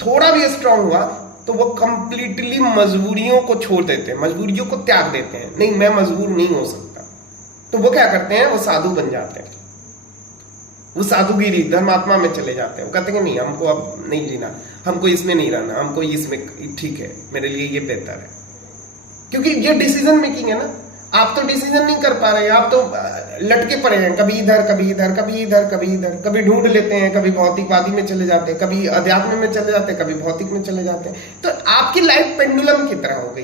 थोड़ा भी स्ट्रांग हुआ तो वो कंप्लीटली मजबूरियों को छोड़ देते हैं, मजबूरियों को त्याग देते हैं। नहीं, मैं मजबूर नहीं हो सकता। तो वो क्या करते हैं? वो साधु बन जाते हैं, वो साधुगिरी धर्मात्मा में चले जाते हैं। वो कहते हैं नहीं, हमको अब नहीं जीना, हमको इसमें नहीं रहना, हमको इसमें ठीक है, मेरे लिए ये बेहतर है। क्योंकि ये डिसीजन मेकिंग है ना, आप तो डिसीजन नहीं कर पा रहे, आप तो लटके पड़े हैं, कभी इधर कभी इधर, कभी इधर कभी इधर, कभी ढूंढ लेते हैं, कभी भौतिकवादी में चले जाते हैं, कभी अध्यात्म में चले जाते हैं, कभी भौतिक में चले जाते हैं। तो आपकी लाइफ पेंडुलम की तरह हो गई।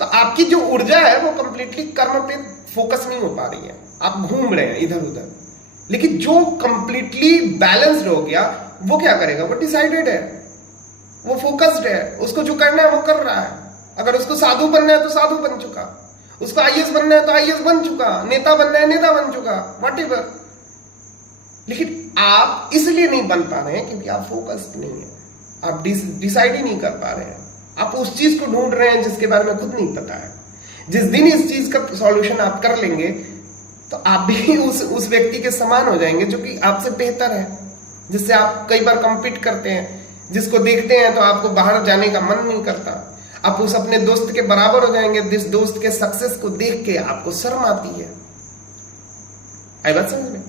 तो आपकी जो ऊर्जा है वो कंप्लीटली कर्म पे फोकस नहीं हो पा रही है, आप घूम रहे हैं इधर उधर। लेकिन जो कंप्लीटली बैलेंस्ड हो गया वो क्या करेगा? वो डिसाइडेड है, वो फोकस्ड है, उसको जो करना है वो कर रहा है। अगर उसको साधु बनना है तो साधु बन चुका, उसको आईएएस बनना है तो आईएएस बन चुका, नेता बनना है नेता बन चुका, व्हाटएवर। लेकिन आप इसलिए नहीं बन पा रहे हैं क्योंकि आप फोकस्ड नहीं है, आप डिसाइड ही नहीं कर पा रहे हैं। आप उस चीज को ढूंढ रहे हैं जिसके बारे में खुद नहीं पता है। जिस दिन इस चीज का सॉल्यूशन आप कर लेंगे तो आप भी उस व्यक्ति के समान हो जाएंगे जो कि आपसे बेहतर है, जिससे आप कई बार कम्पीट करते हैं, जिसको देखते हैं तो आपको बाहर जाने का मन नहीं करता। आप उस अपने दोस्त के बराबर हो जाएंगे जिस दोस्त के सक्सेस को देख के आपको शर्म आती है। आई बात समझ में?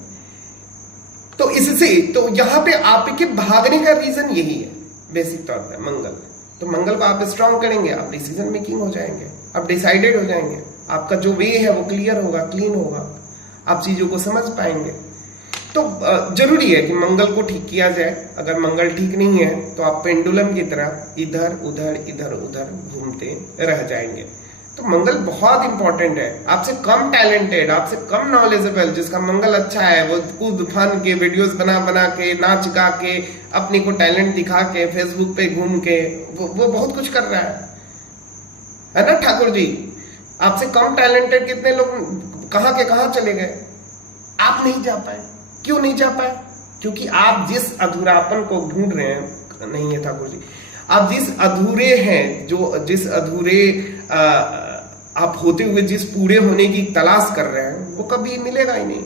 तो इससे तो यहां पे आपके भागने का रीजन यही है बेसिक तौर पे मंगल। तो मंगल को आप स्ट्रांग करेंगे, आप डिसीजन मेकिंग हो जाएंगे, आप डिसाइडेड हो जाएंगे, आपका जो वे है वो क्लियर होगा, क्लीन होगा, आप चीजों को समझ पाएंगे। तो जरूरी है कि मंगल को ठीक किया जाए। अगर मंगल ठीक नहीं है तो आप पेंडुलम की तरह इधर उधर घूमते रह जाएंगे। तो मंगल बहुत इंपॉर्टेंट है। आपसे कम टैलेंटेड, आपसे कम नॉलेजेबल, जिसका मंगल अच्छा है, वो कूद फान के वीडियोस बना के, नाच गा के, अपने को टैलेंट दिखा के, फेसबुक पे घूम के वो बहुत कुछ कर रहा है ना ठाकुर जी? आपसे कम टैलेंटेड कितने लोग कहां के कहां चले गए, आप नहीं जा पाए। क्यों नहीं जा पाए? क्योंकि आप जिस अधूरापन को ढूंढ रहे हैं, नहीं है ठाकुर जी, आप जिस अधूरे हैं, जिस अधूरे आप होते हुए जिस पूरे होने की तलाश कर रहे हैं, वो कभी मिलेगा ही नहीं,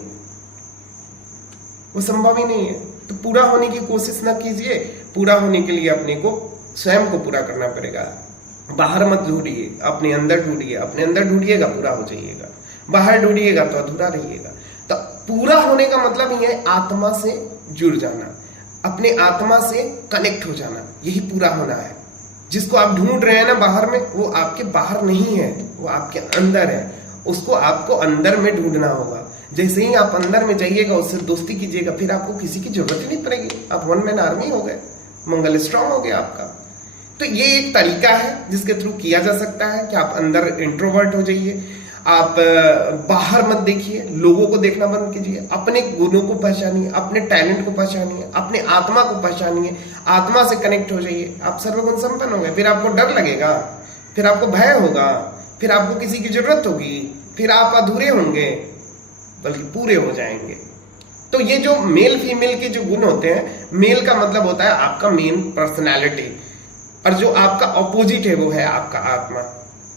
वो संभव ही नहीं है। तो पूरा होने की कोशिश ना कीजिए। पूरा होने के लिए अपने को स्वयं को पूरा करना पड़ेगा। बाहर मत ढूंढिए, अपने अंदर ढूंढिए। अपने अंदर ढूंढिएगा पूरा हो जाइएगा, बाहर ढूंढिएगा तो अधूरा रहिएगा। तो पूरा होने का मतलब ही है आत्मा से जुड़ जाना, अपने आत्मा से कनेक्ट हो जाना, यही पूरा होना है। जिसको आप ढूंढ रहे हैं ना बाहर में, वो आपके बाहर नहीं है, वो आपके अंदर है। उसको आपको अंदर में ढूंढना होगा। जैसे ही आप अंदर में जाइएगा, उससे दोस्ती कीजिएगा, फिर आपको किसी की जरूरत ही नहीं पड़ेगी। आप वन मैन आर्मी हो गए, मंगल स्ट्रांग हो गया आपका। तो ये एक तरीका है जिसके थ्रू किया जा सकता है कि आप अंदर इंट्रोवर्ट हो जाइए, आप बाहर मत देखिए, लोगों को देखना बंद कीजिए, अपने गुणों को पहचानिए, अपने टैलेंट को पहचानिए, अपने आत्मा को पहचानिए, आत्मा से कनेक्ट हो जाइए। आप सर्वगुण संपन्न हो गए। फिर आपको डर लगेगा, फिर आपको भय होगा, फिर आपको किसी की जरूरत होगी, फिर आप अधूरे होंगे, बल्कि पूरे हो जाएंगे। तो ये जो मेल फीमेल के जो गुण होते हैं, मेल का मतलब होता है आपका मेन पर्सनैलिटी, और जो आपका ऑपोजिट है वो है आपका आत्मा।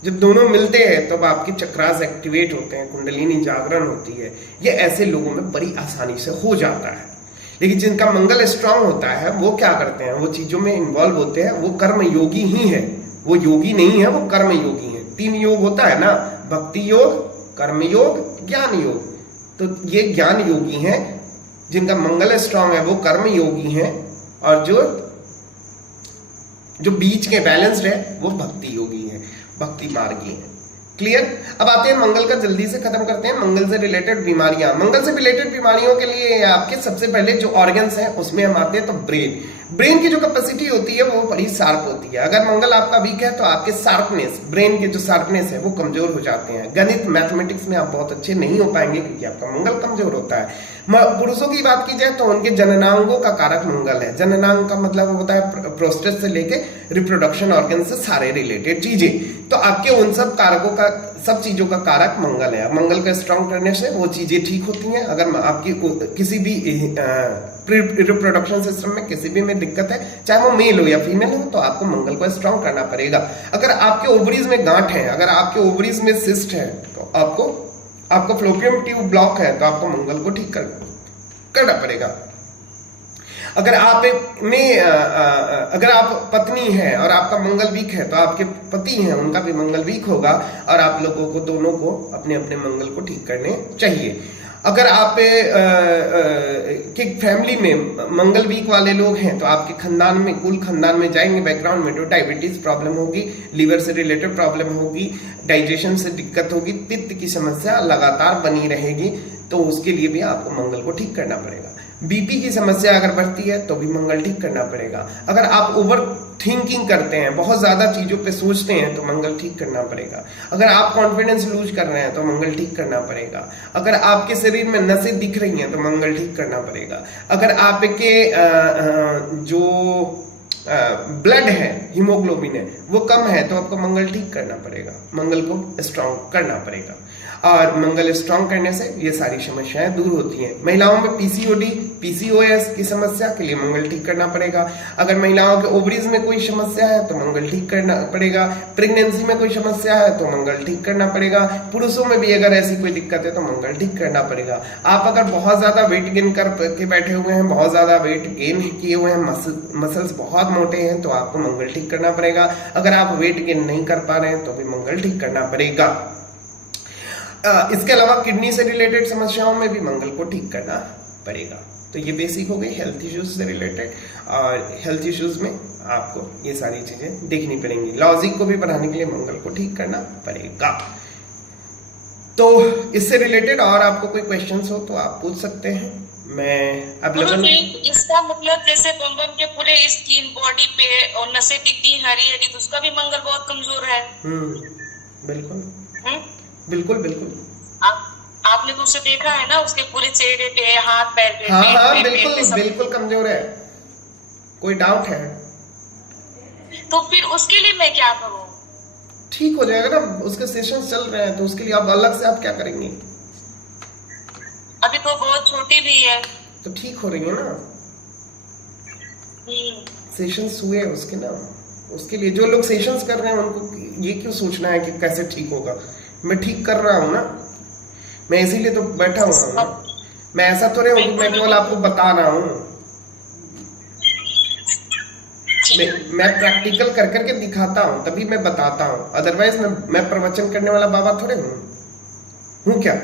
जब दोनों मिलते हैं तब आपके चक्रास एक्टिवेट होते हैं, कुंडलिनी जागरण होती है। ये ऐसे लोगों में बड़ी आसानी से हो जाता है। लेकिन जिनका मंगल स्ट्रांग होता है वो क्या करते हैं, वो चीजों में इन्वॉल्व होते हैं, वो कर्म योगी ही है, वो योगी नहीं है, वो कर्म योगी है। 3 योग होता है ना, भक्ति योग, कर्म योग, ज्ञान योग। तो ये ज्ञान योगी हैं, जिनका मंगल स्ट्रांग है वो कर्म योगी हैं, और जो बीच के बैलेंस्ड है वो भक्ति योगी है, भक्ति मार्गी है। क्लियर? अब आते हैं मंगल का, जल्दी से खत्म करते हैं मंगल से रिलेटेड बीमारियां। मंगल से रिलेटेड बीमारियों के लिए आपके सबसे पहले जो ऑर्गन्स हैं उसमें हम आते हैं तो ब्रेन की जो कैपेसिटी होती है वो बड़ी शार्प होती है। अगर मंगल आपका वीक है तो आपके शार्पनेस, ब्रेन के जो शार्पनेस है वो कमजोर हो जाते हैं। गणित, मैथमेटिक्स में आप बहुत अच्छे नहीं हो पाएंगे क्योंकि आपका मंगल कमजोर होता है। पुरुषों की बात की जाए तो उनके जननांगों का कारक मंगल है। जननांग का मतलब होता है प्रोस्टेट से लेके रिप्रोडक्शन ऑर्गन से सारे रिलेटेड चीजें। तो आपके उन सब कारकों का, सब चीजों का कारक मंगल है। मंगल का स्ट्रांग करने से वो चीजें ठीक होती हैं। अगर आपकी किसी भी रिप्रोडक्शन सिस्टम में किसी भी में दिक्कत है, चाहे वो मेल हो या फीमेल हो, तो आपको मंगल को स्ट्रांग करना पड़ेगा। अगर आपके ओवरीज में गांठ है, अगर आपके ओवरीज में सिस्ट है, तो आपको फ्लोपियम ट्यूब ब्लॉक है, तो आपको मंगल को ठीक करना पड़ेगा। अगर आप पत्नी है और आपका मंगल वीक है, तो आपके पति हैं उनका भी मंगल वीक होगा, और आप लोगों को दोनों को अपने अपने मंगल को ठीक करने चाहिए। अगर आप के फैमिली में मंगल वीक वाले लोग हैं, तो आपके खानदान में, कुल खानदान में जाएंगे बैकग्राउंड में, तो डायबिटीज प्रॉब्लम होगी, लीवर से रिलेटेड प्रॉब्लम होगी, डाइजेशन से दिक्कत होगी, पित्त की समस्या लगातार बनी रहेगी। तो उसके लिए भी आपको मंगल को ठीक करना पड़ेगा। बीपी की समस्या अगर बढ़ती है तो भी मंगल ठीक करना पड़ेगा। अगर आप ओवर थिंकिंग करते हैं, बहुत ज्यादा चीजों पे सोचते हैं, तो मंगल ठीक करना पड़ेगा। अगर आप कॉन्फिडेंस लूज कर रहे हैं तो मंगल ठीक करना पड़ेगा। अगर आपके शरीर में नसें दिख रही हैं तो मंगल ठीक करना पड़ेगा। अगर आपके जो ब्लड है, हीमोग्लोबिन है, वो कम है, तो आपको मंगल ठीक करना पड़ेगा, मंगल को स्ट्रांग करना पड़ेगा। और मंगल स्ट्रांग करने से ये सारी समस्याएं दूर होती हैं। महिलाओं में पीसीओडी, पीसीओएस की समस्या के लिए मंगल ठीक करना पड़ेगा। अगर महिलाओं के ओवरीज में कोई समस्या है तो मंगल ठीक करना पड़ेगा। प्रेगनेंसी में कोई समस्या है तो मंगल ठीक करना पड़ेगा। पुरुषों में भी अगर ऐसी कोई दिक्कत है तो मंगल ठीक करना पड़ेगा। आप अगर बहुत ज्यादा वेट गेन करके बैठे हुए हैं, बहुत ज्यादा वेट गेन किए हुए हैं, मसल्स बहुत मोटे हैं, तो आपको मंगल ठीक करना पड़ेगा। अगर आप वेट गेन नहीं कर पा रहे हैं तो भी मंगल ठीक करना पड़ेगा। इसके अलावा किडनी से रिलेटेड समस्याओं में भी मंगल को ठीक करना पड़ेगा। तो ये बेसिक हो गई हेल्थ इश्यूज से रिलेटेड, और हेल्थ इश्यूज में आपको ये सारी चीजें देखनी पड़ेंगी। लॉजिक को भी बढ़ाने के लिए मंगल को ठीक करना पड़ेगा। तो इससे रिलेटेड और आपको कोई क्वेश्चंस हो तो आप पूछ सकते हैं। मैं अब इसका मतलब जैसे बम के पूरे स्किन बॉडी पे और नसें दिखती हैं हरी हरी, तो उसका भी मंगल बहुत कमजोर है। बिल्कुल बिल्कुल बिल्कुल। आपने तो उसे देखा है ना, उसके पूरे चेहरे पे, हाथ पैर पे, हाँ बिल्कुल बिल्कुल कमजोर है, कोई डाउट है? तो फिर उसके लिए मैं क्या करूं? ठीक हो जाएगा ना, उसके सेशंस चल रहे हैं, तो उसके लिए आप अलग से आप क्या करेंगे? अभी तो बहुत छोटी भी है। तो ठीक हो रही है ना, सेशंस हुए उसके ना, उसके लिए जो लोग सेशंस कर रहे हैं उनको ये क्यों सोचना है कि कैसे ठीक होगा। मैं ठीक कर रहा हूँ ना, मैं इसीलिए तो बैठा हुआ हूँ ना। मैं ऐसा थोड़े हूँ कि मैं केवल आपको बता रहा हूँ, मैं प्रैक्टिकल कर करके दिखाता हूँ, तभी मैं बताता हूँ। अदरवाइज मैं प्रवचन करने वाला बाबा थोड़े हूँ क्या?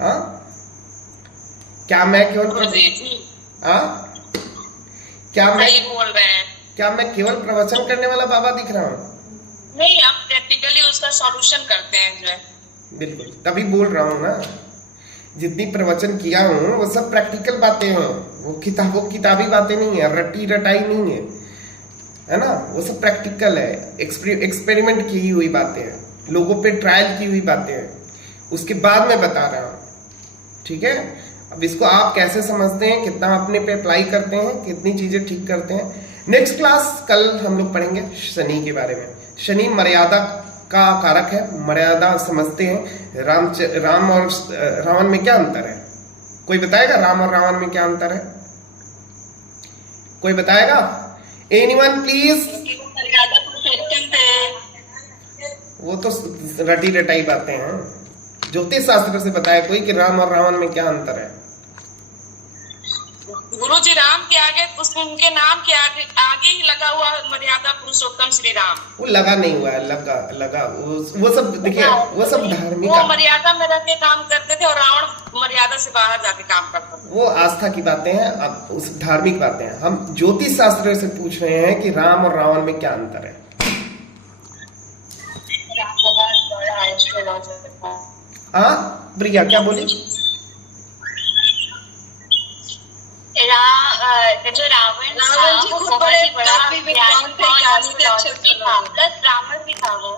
हाँ, क्या मैं केवल क्या मैं केवल प्रवचन करने वाला बाबा दिख रहा हूँ? नहीं, आप प्रैक्टिकली उसका सॉल्यूशन करते हैं जो है। बिल्कुल, तभी बोल रहा हूँ ना, जितनी प्रवचन किया हूँ वो सब प्रैक्टिकल बातें हैं, वो किताबी बातें नहीं है, रटी रटाई नहीं है ना, वो सब प्रैक्टिकल है, एक्सपेरिमेंट की हुई बातें हैं, लोगों पे ट्रायल की हुई बातें हैं, उसके बाद मैं बता रहा हूँ। ठीक है, अब इसको आप कैसे समझते हैं, कितना अपने पे अप्लाई करते हैं, कितनी चीजें ठीक करते हैं। नेक्स्ट क्लास कल हम लोग पढ़ेंगे शनि के बारे में। शनि मर्यादा का कारक है, मर्यादा समझते हैं। राम और रावण में क्या अंतर है? कोई बताएगा राम और रावण में क्या अंतर है? कोई बताएगा? Anyone please? वो तो रटी रटाई बातें हैं, ज्योतिष शास्त्र से बताया कोई कि राम और रावण में क्या अंतर है। गुरु जी, राम के आगे उनके नाम के आगे ही लगा हुआ मर्यादा पुरुषोत्तम श्री राम। वो लगा नहीं हुआ है, लगा वो सब देखिए, वो सब धार्मिक, वो मर्यादा में रह के काम करते थे और रावण मर्यादा से बाहर जाके काम करता था। वो आस्था की बातें हैं, अब उस धार्मिक बातें हैं। हम ज्योतिष शास्त्र से पूछ रहे हैं कि राम और रावण में क्या अंतर है। हाँ प्रिया क्या बोली? जो रावण जी खुद बड़े काफी विद्वान थे, प्लस रावण भी था वो।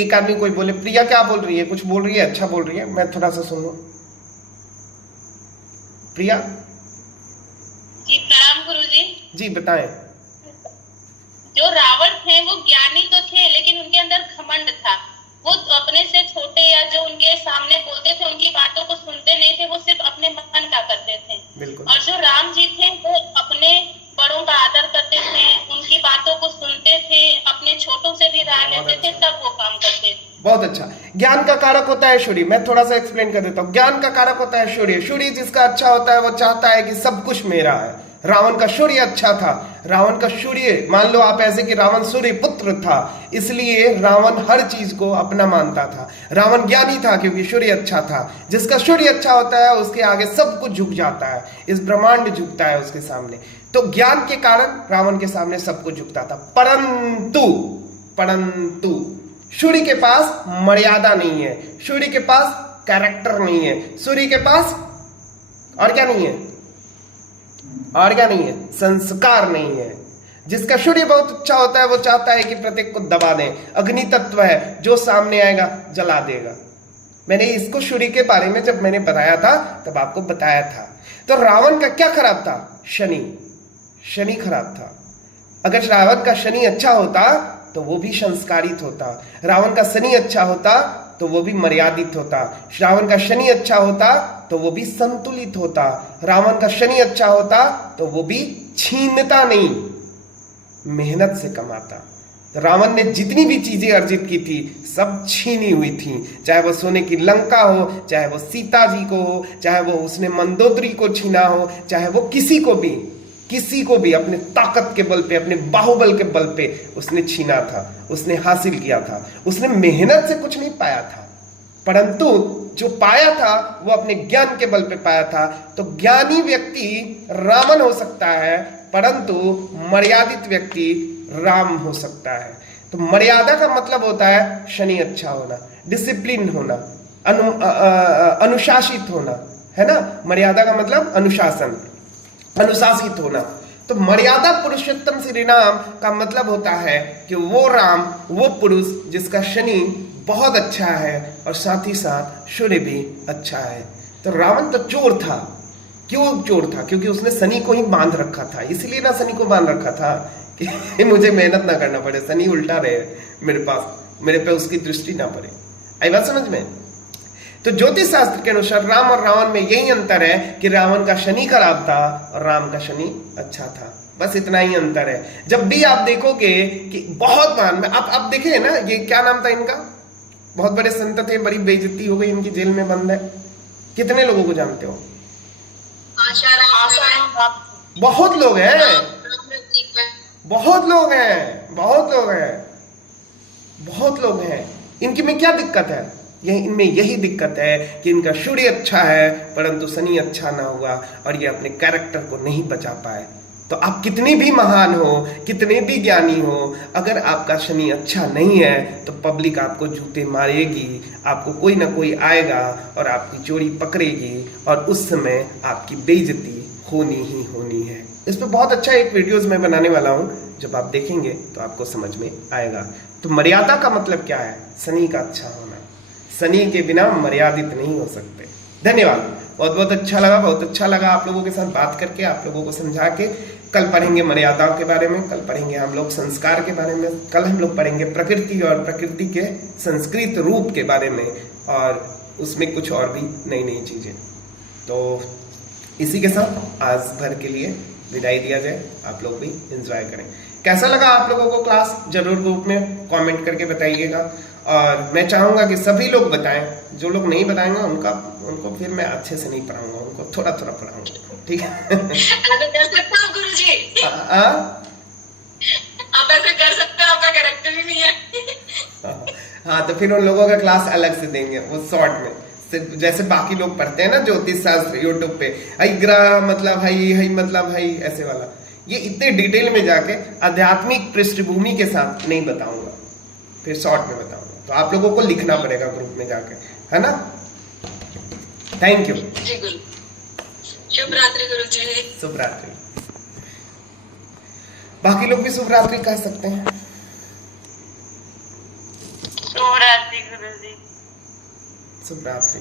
एक आदमी कोई बोले, प्रिया क्या बोल रही है, कुछ बोल रही है, अच्छा बोल रही है, मैं थोड़ा सा सुन लूं। प्रिया जी, प्रणाम गुरुजी। जी बताएं। जो रावण थे वो ज्ञानी तो थे, लेकिन उनके अंदर घमंड था। वो अपने से छोटे या जो उनके सामने बोलते थे उनकी बातों को सुनते नहीं थे, वो सिर्फ अपने मन का करते थे। बिल्कुल। और जो राम जी थे वो अपने बड़ों का आदर करते थे, उनकी बातों को सुनते थे, अपने छोटों से भी राय लेते थे, तब वो काम करते थे। बहुत अच्छा। ज्ञान का कारक होता है सूर्य। मैं थोड़ा सा एक्सप्लेन कर देता हूँ। ज्ञान का कारक होता है सूर्य। सूर्य जिसका अच्छा होता है वो चाहता है कि सब कुछ मेरा है। रावण का सूर्य अच्छा था। रावण का सूर्य, मान लो आप ऐसे कि रावण सूर्य पुत्र था, इसलिए रावण हर चीज को अपना मानता था। रावण ज्ञानी था क्योंकि सूर्य अच्छा था। जिसका सूर्य अच्छा होता है उसके आगे सब कुछ झुक जाता है, इस ब्रह्मांड झुकता है उसके सामने। तो ज्ञान के कारण रावण के सामने सब कुछ झुकता था। परंतु सूर्य के पास मर्यादा नहीं है, सूर्य के पास कैरेक्टर नहीं है, सूर्य के पास और क्या नहीं है, और क्या नहीं है, संस्कार नहीं है। जिसका सूर्य बहुत अच्छा होता है वो चाहता है कि प्रत्येक को दबा दें। अग्नि तत्व है, जो सामने आएगा जला देगा। मैंने इसको सूर्य के बारे में जब मैंने बताया था तब आपको बताया था। तो रावण का क्या खराब था? शनि खराब था। अगर रावण का शनि अच्छा होता तो वो भी संस्कारित होता, रावण का शनि अच्छा होता तो वो भी मर्यादित होता, रावण का शनि अच्छा होता तो वो भी संतुलित होता, रावण का शनि अच्छा होता तो वो भी छीनता नहीं, मेहनत से कमाता। रावण ने जितनी भी चीजें अर्जित की थी सब छीनी हुई थी, चाहे वो सोने की लंका हो, चाहे वो सीता जी को हो, चाहे वो उसने मंदोदरी को छीना हो, चाहे वो किसी को भी अपने ताकत के बल पे, अपने बाहुबल के बल पे उसने छीना था, उसने हासिल किया था। उसने मेहनत से कुछ नहीं पाया था, परंतु जो पाया था वो अपने ज्ञान के बल पे पाया था। तो ज्ञानी व्यक्ति रावण हो सकता है, परंतु मर्यादित व्यक्ति राम हो सकता है। तो मर्यादा का मतलब होता है शनि अच्छा होना, डिसिप्लिन होना, अनुशासित होना, है ना। मर्यादा का मतलब अनुशासित होना। तो मर्यादा पुरुषोत्तम श्री राम का मतलब होता है कि वो राम, वो पुरुष जिसका शनि बहुत अच्छा है और साथ ही साथ सूर्य भी अच्छा है। तो रावण तो चोर था। क्यों चोर था? क्योंकि उसने शनि को ही बांध रखा था। इसलिए ना शनि को बांध रखा था कि मुझे मेहनत ना करना पड़े, शनि उल्टा रहे मेरे पास, मेरे पे उसकी दृष्टि ना पड़े। आई बात समझ में? तो ज्योतिष शास्त्र के अनुसार राम और रावण में यही अंतर है कि रावण का शनि खराब था और राम का शनि अच्छा था। बस इतना ही अंतर है। जब भी आप देखोगे कि बहुत महान, आप देखे ना, ये क्या नाम था इनका, बहुत बड़े संत थे, बड़ी बेइज्जती हो गई इनकी, जेल में बंद है। कितने लोगों को जानते हो? बहुत लोग हैं, बहुत लोग हैं। इनकी में क्या दिक्कत है? इनमें यही दिक्कत है कि इनका सूर्य अच्छा है परंतु शनि अच्छा ना हुआ और ये अपने कैरेक्टर को नहीं बचा पाए। तो आप कितनी भी महान हो, कितने भी ज्ञानी हो, अगर आपका शनि अच्छा नहीं है तो पब्लिक आपको जूते मारेगी, आपको कोई ना कोई आएगा और आपकी चोरी पकड़ेगी और उस समय आपकी बेइज्जती होनी ही होनी है। इस पर बहुत अच्छा एक वीडियोस मैं बनाने वाला हूँ, जब आप देखेंगे तो आपको समझ में आएगा। तो मर्यादा का मतलब क्या है? शनि का अच्छा होना। शनि के बिना मर्यादित नहीं हो सकते। धन्यवाद, बहुत बहुत अच्छा लगा आप लोगों के साथ बात करके, आप लोगों को समझा के। कल पढ़ेंगे मर्यादाओं के बारे में, कल पढ़ेंगे हम लोग संस्कार के बारे में, कल हम लोग पढ़ेंगे प्रकृति और प्रकृति के संस्कृत रूप के बारे में, और उसमें कुछ और भी नई नई चीजें। तो इसी के साथ आज भर के लिए विदाई दिया जाए। आप लोग भी एंजॉय करें। कैसा लगा आप लोगों को क्लास? जरूर ग्रुप में कमेंट करके बताइएगा। और मैं चाहूंगा कि सभी लोग बताएं, जो लोग नहीं बताएंगे उनको फिर मैं अच्छे से नहीं पढ़ाऊंगा, उनको थोड़ा थोड़ा पढ़ाऊंगा, ठीक है? कर सकते हो गुरुजी? आप ऐसे कर सकते हो, आपका कैरेक्टर ही नहीं है। हाँ, तो फिर उन लोगों का क्लास अलग से देंगे, वो शॉर्ट में, जैसे बाकी लोग पढ़ते हैं ना ज्योतिष शास्त्र यूट्यूब पे, हई ग्रह मतलब हई मतलब हई, ऐसे वाला। ये इतने डिटेल में जाके आध्यात्मिक पृष्ठभूमि के साथ नहीं बताऊंगा, फिर शॉर्ट में बताऊंगा। तो आप लोगों को लिखना पड़ेगा ग्रुप में जाके, है ना। थैंक यू जी गुरु। शुभ रात्रि गुरुजी। शुभ रात्रि। बाकी लोग भी शुभ रात्रि कह सकते हैं। शुभ रात्रि गुरुजी। शुभ रात्रि।